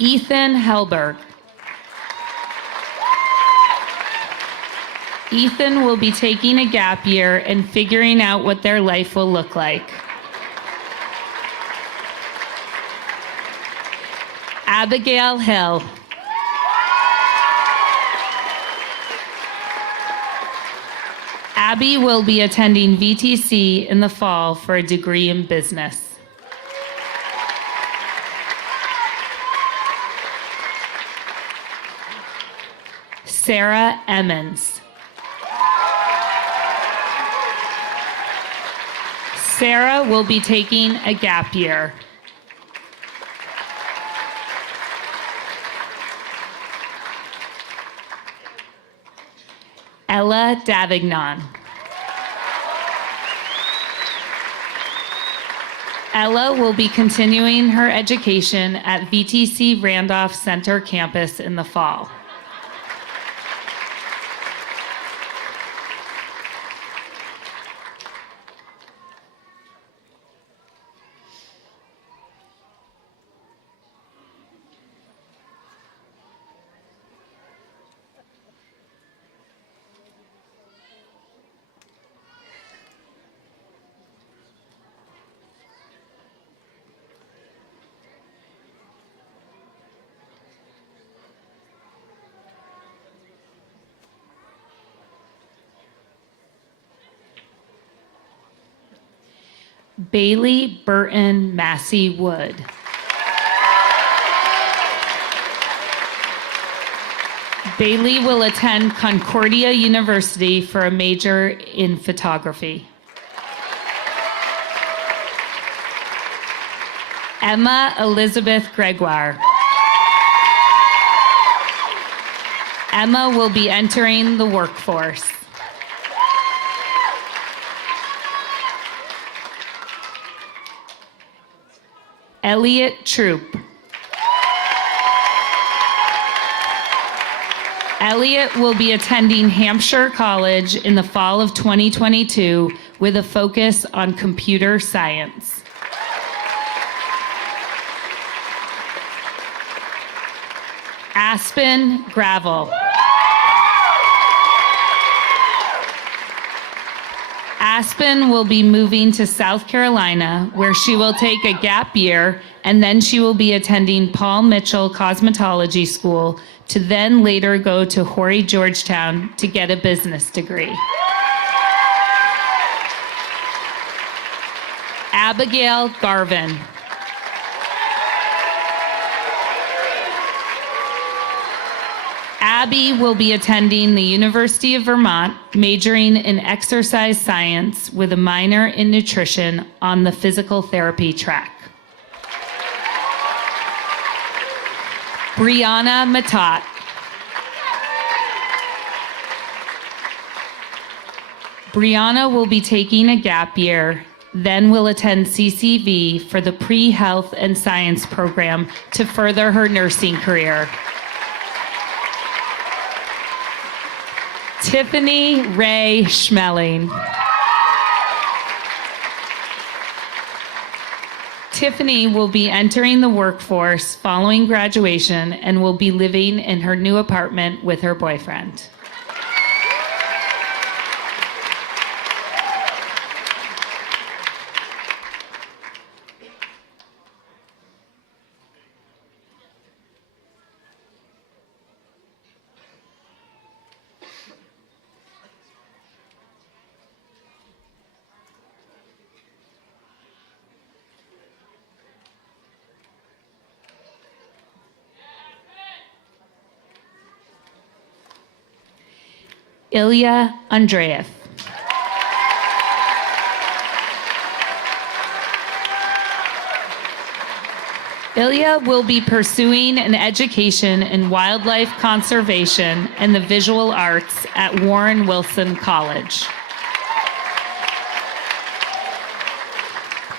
Ethan Helberg. Ethan will be taking a gap year and figuring out what their life will look like. Abigail Hill. Abby will be attending VTC in the fall for a degree in business. Sarah Emmons. Sarah will be taking a gap year. Ella Davignon. Ella will be continuing her education at VTC Randolph Center campus in the fall. Bailey Burton Massey Wood. Bailey will attend Concordia University for a major in photography. Emma Elizabeth Gregoire. Emma will be entering the workforce. Elliot Troop. Elliot will be attending Hampshire College in the fall of 2022 with a focus on computer science. Aspen Gravel. Aspen will be moving to South Carolina, where she will take a gap year, and then she will be attending Paul Mitchell Cosmetology School to then later go to Horry Georgetown to get a business degree. Abigail Garvin. Abby will be attending the University of Vermont, majoring in exercise science with a minor in nutrition on the physical therapy track. Brianna Matot. Brianna will be taking a gap year, then will attend CCV for the pre-health and science program to further her nursing career. Tiffany Ray Schmeling. Tiffany will be entering the workforce following graduation and will be living in her new apartment with her boyfriend. Ilya Andreev. Ilya will be pursuing an education in wildlife conservation and the visual arts at Warren Wilson College.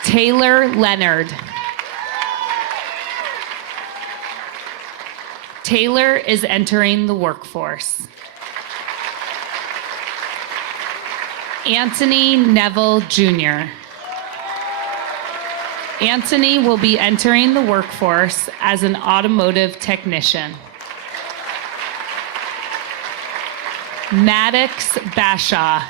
Taylor Leonard. Taylor is entering the workforce. Anthony Neville Jr. Anthony will be entering the workforce as an automotive technician. Maddox Bashaw.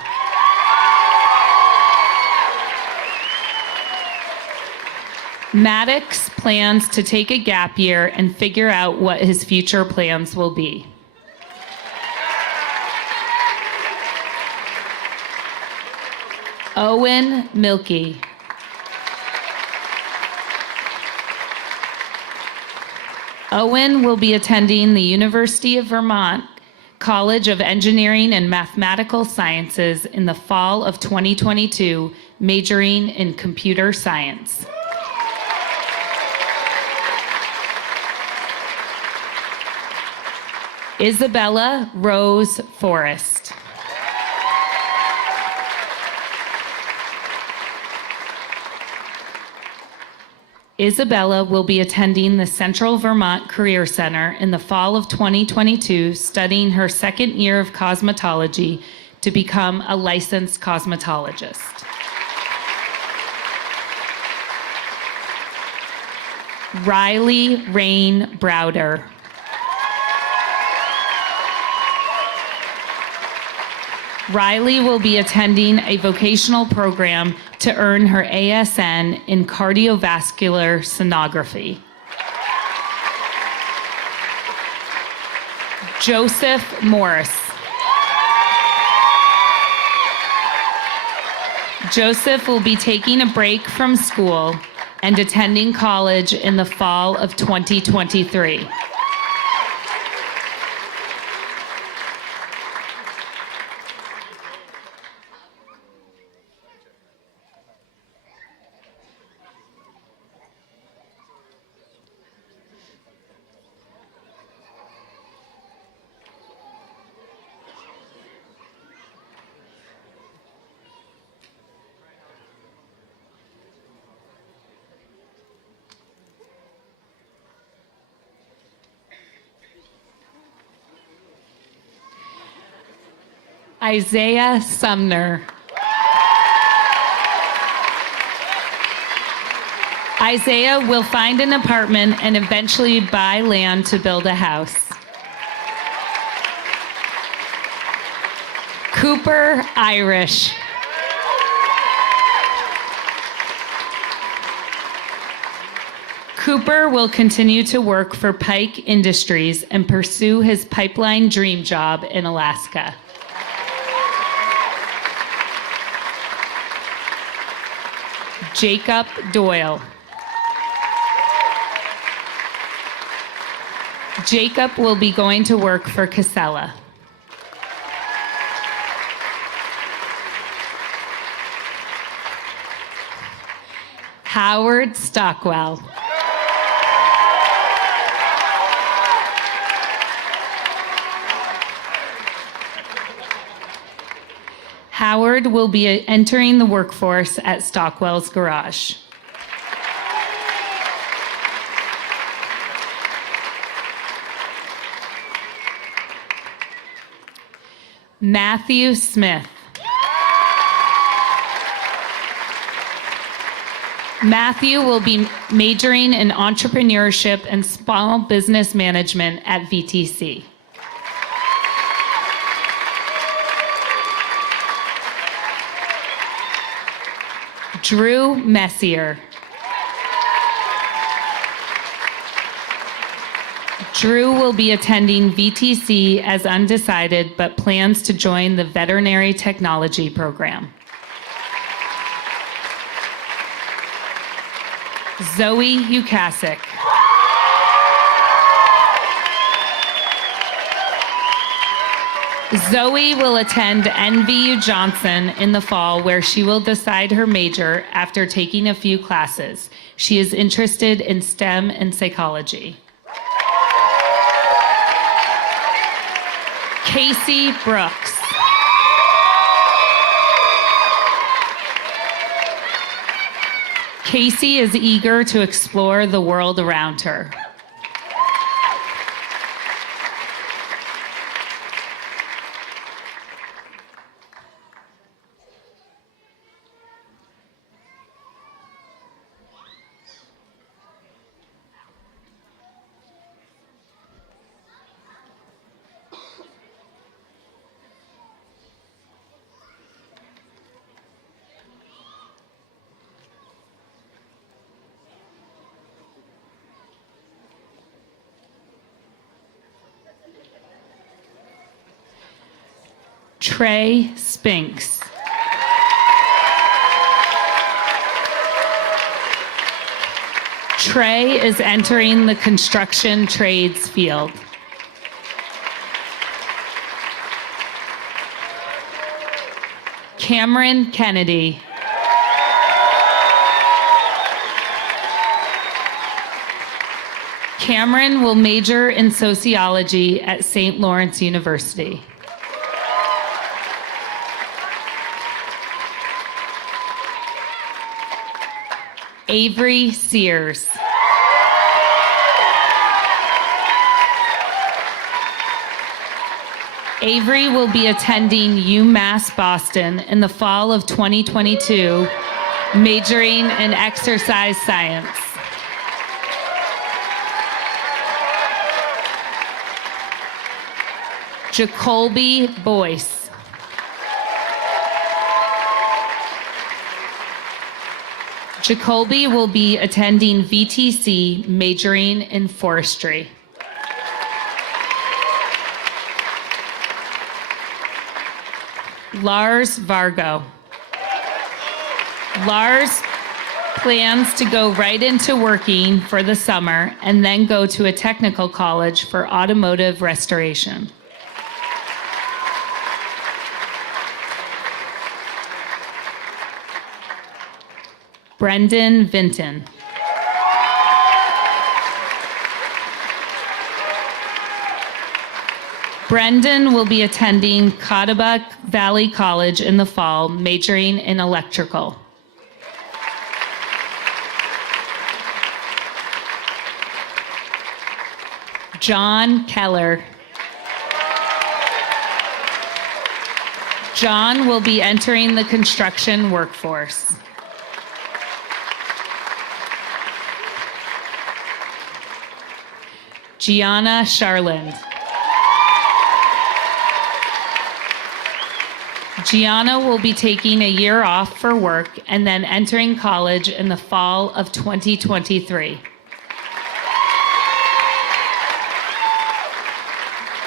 Maddox plans to take a gap year and figure out what his future plans will be. Owen Milkey. Owen will be attending the University of Vermont College of Engineering and Mathematical Sciences in the fall of 2022, majoring in computer science. Isabella Rose Forrest. Isabella will be attending the Central Vermont Career Center in the fall of 2022, studying her second year of cosmetology to become a licensed cosmetologist. Riley Rain Browder. Riley will be attending a vocational program to earn her ASN in cardiovascular sonography. Joseph Morris. Joseph will be taking a break from school and attending college in the fall of 2023. Isaiah Sumner. Isaiah will find an apartment and eventually buy land to build a house. Cooper Irish. Cooper will continue to work for Pike Industries and pursue his pipeline dream job in Alaska. Jacob Doyle. Jacob will be going to work for Casella. Howard Stockwell. Howard will be entering the workforce at Stockwell's Garage. Matthew Smith. Matthew will be majoring in entrepreneurship and small business management at VTC. Drew Messier. Drew will be attending VTC as undecided, but plans to join the veterinary technology program. Zoe Ukasic. Zoe will attend NVU Johnson in the fall, where she will decide her major after taking a few classes. She is interested in STEM and psychology. Casey Brooks. Casey is eager to explore the world around her. Trey Spinks. Trey is entering the construction trades field. Cameron Kennedy. Cameron will major in sociology at St. Lawrence University. Avery Sears. Avery will be attending UMass Boston in the fall of 2022, majoring in exercise science. Jacoby Boyce. Jacoby will be attending VTC, majoring in forestry. Lars Vargo. Lars plans to go right into working for the summer and then go to a technical college for automotive restoration. Brendan Vinton. Brendan will be attending Cotabuck Valley College in the fall, majoring in electrical. John Keller. John will be entering the construction workforce. Gianna Charland. Gianna will be taking a year off for work and then entering college in the fall of 2023.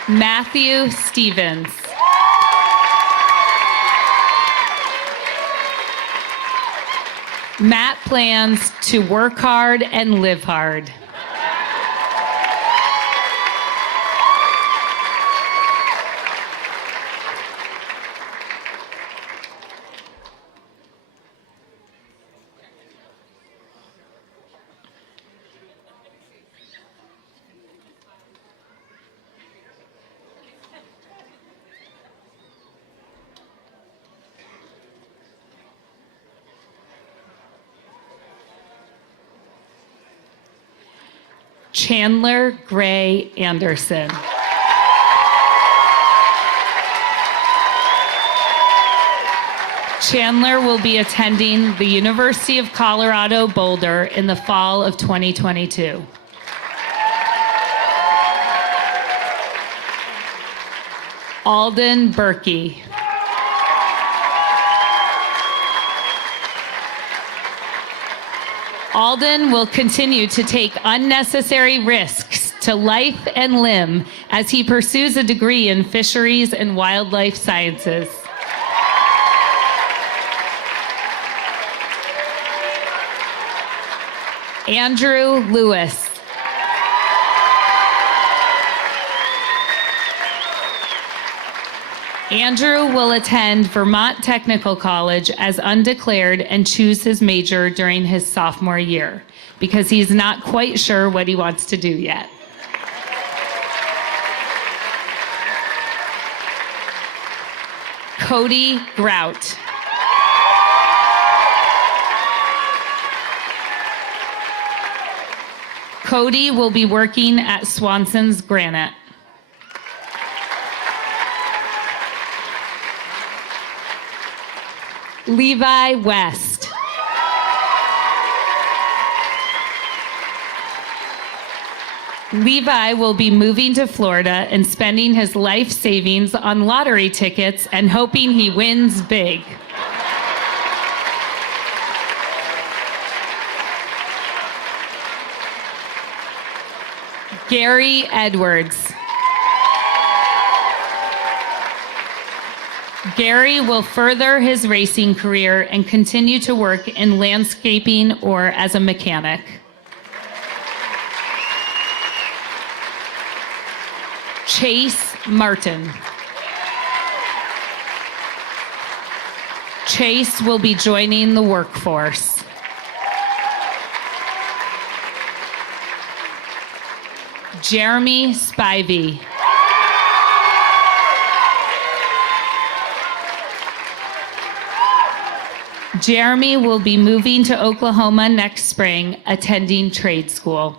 Matthew Stevens. Matt plans to work hard and live hard. Chandler Gray Anderson. Chandler will be attending the University of Colorado Boulder in the fall of 2022. Alden Berkey. Alden will continue to take unnecessary risks to life and limb as he pursues a degree in fisheries and wildlife sciences. Andrew Lewis. Andrew will attend Vermont Technical College as undeclared and choose his major during his sophomore year because he's not quite sure what he wants to do yet. Cody Grout. Cody will be working at Swanson's Granite. Levi West. Levi will be moving to Florida and spending his life savings on lottery tickets and hoping he wins big. Gary Edwards. Gary will further his racing career and continue to work in landscaping or as a mechanic. Chase Martin. Chase will be joining the workforce. Jeremy Spivey. Jeremy will be moving to Oklahoma next spring, attending trade school.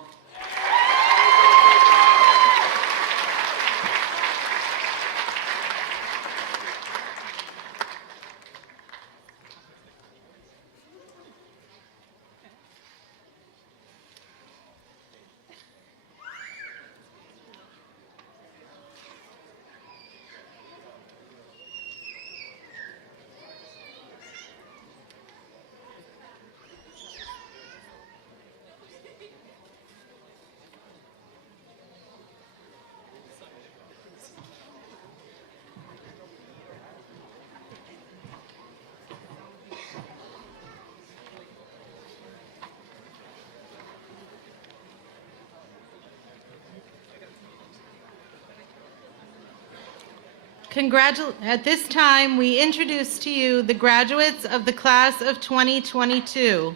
At this time, we introduce to you the graduates of the class of 2022.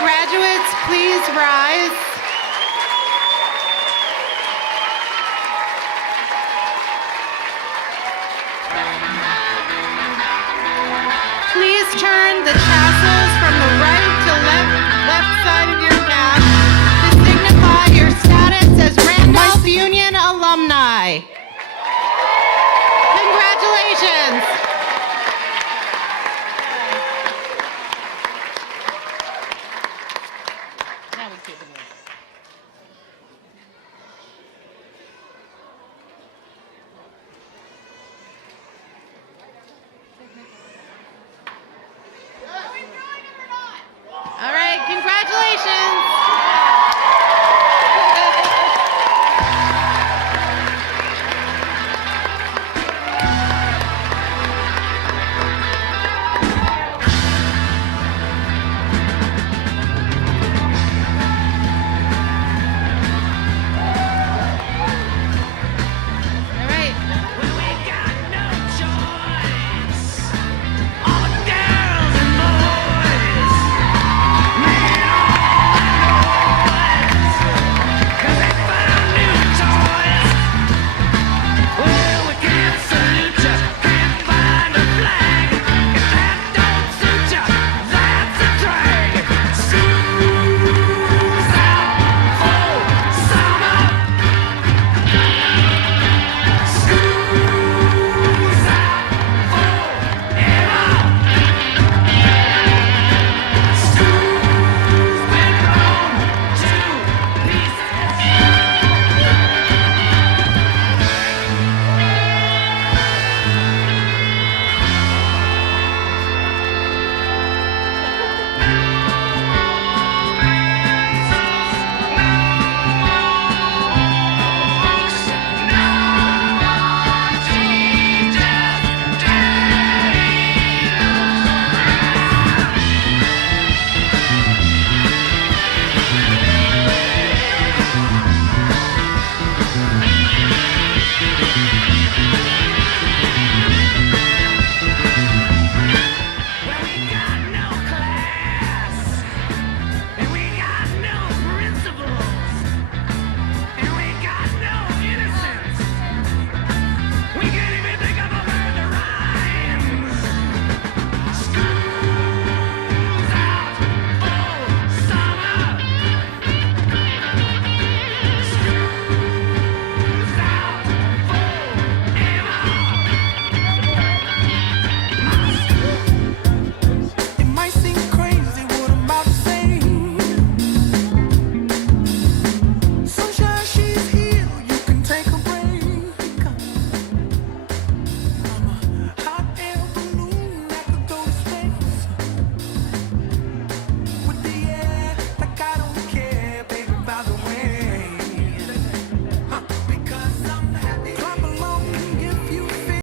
Graduates, please rise. turn the tassels from the right to left side of your cap to signify your status as Randolph Union alumni. Congratulations. All right, congratulations.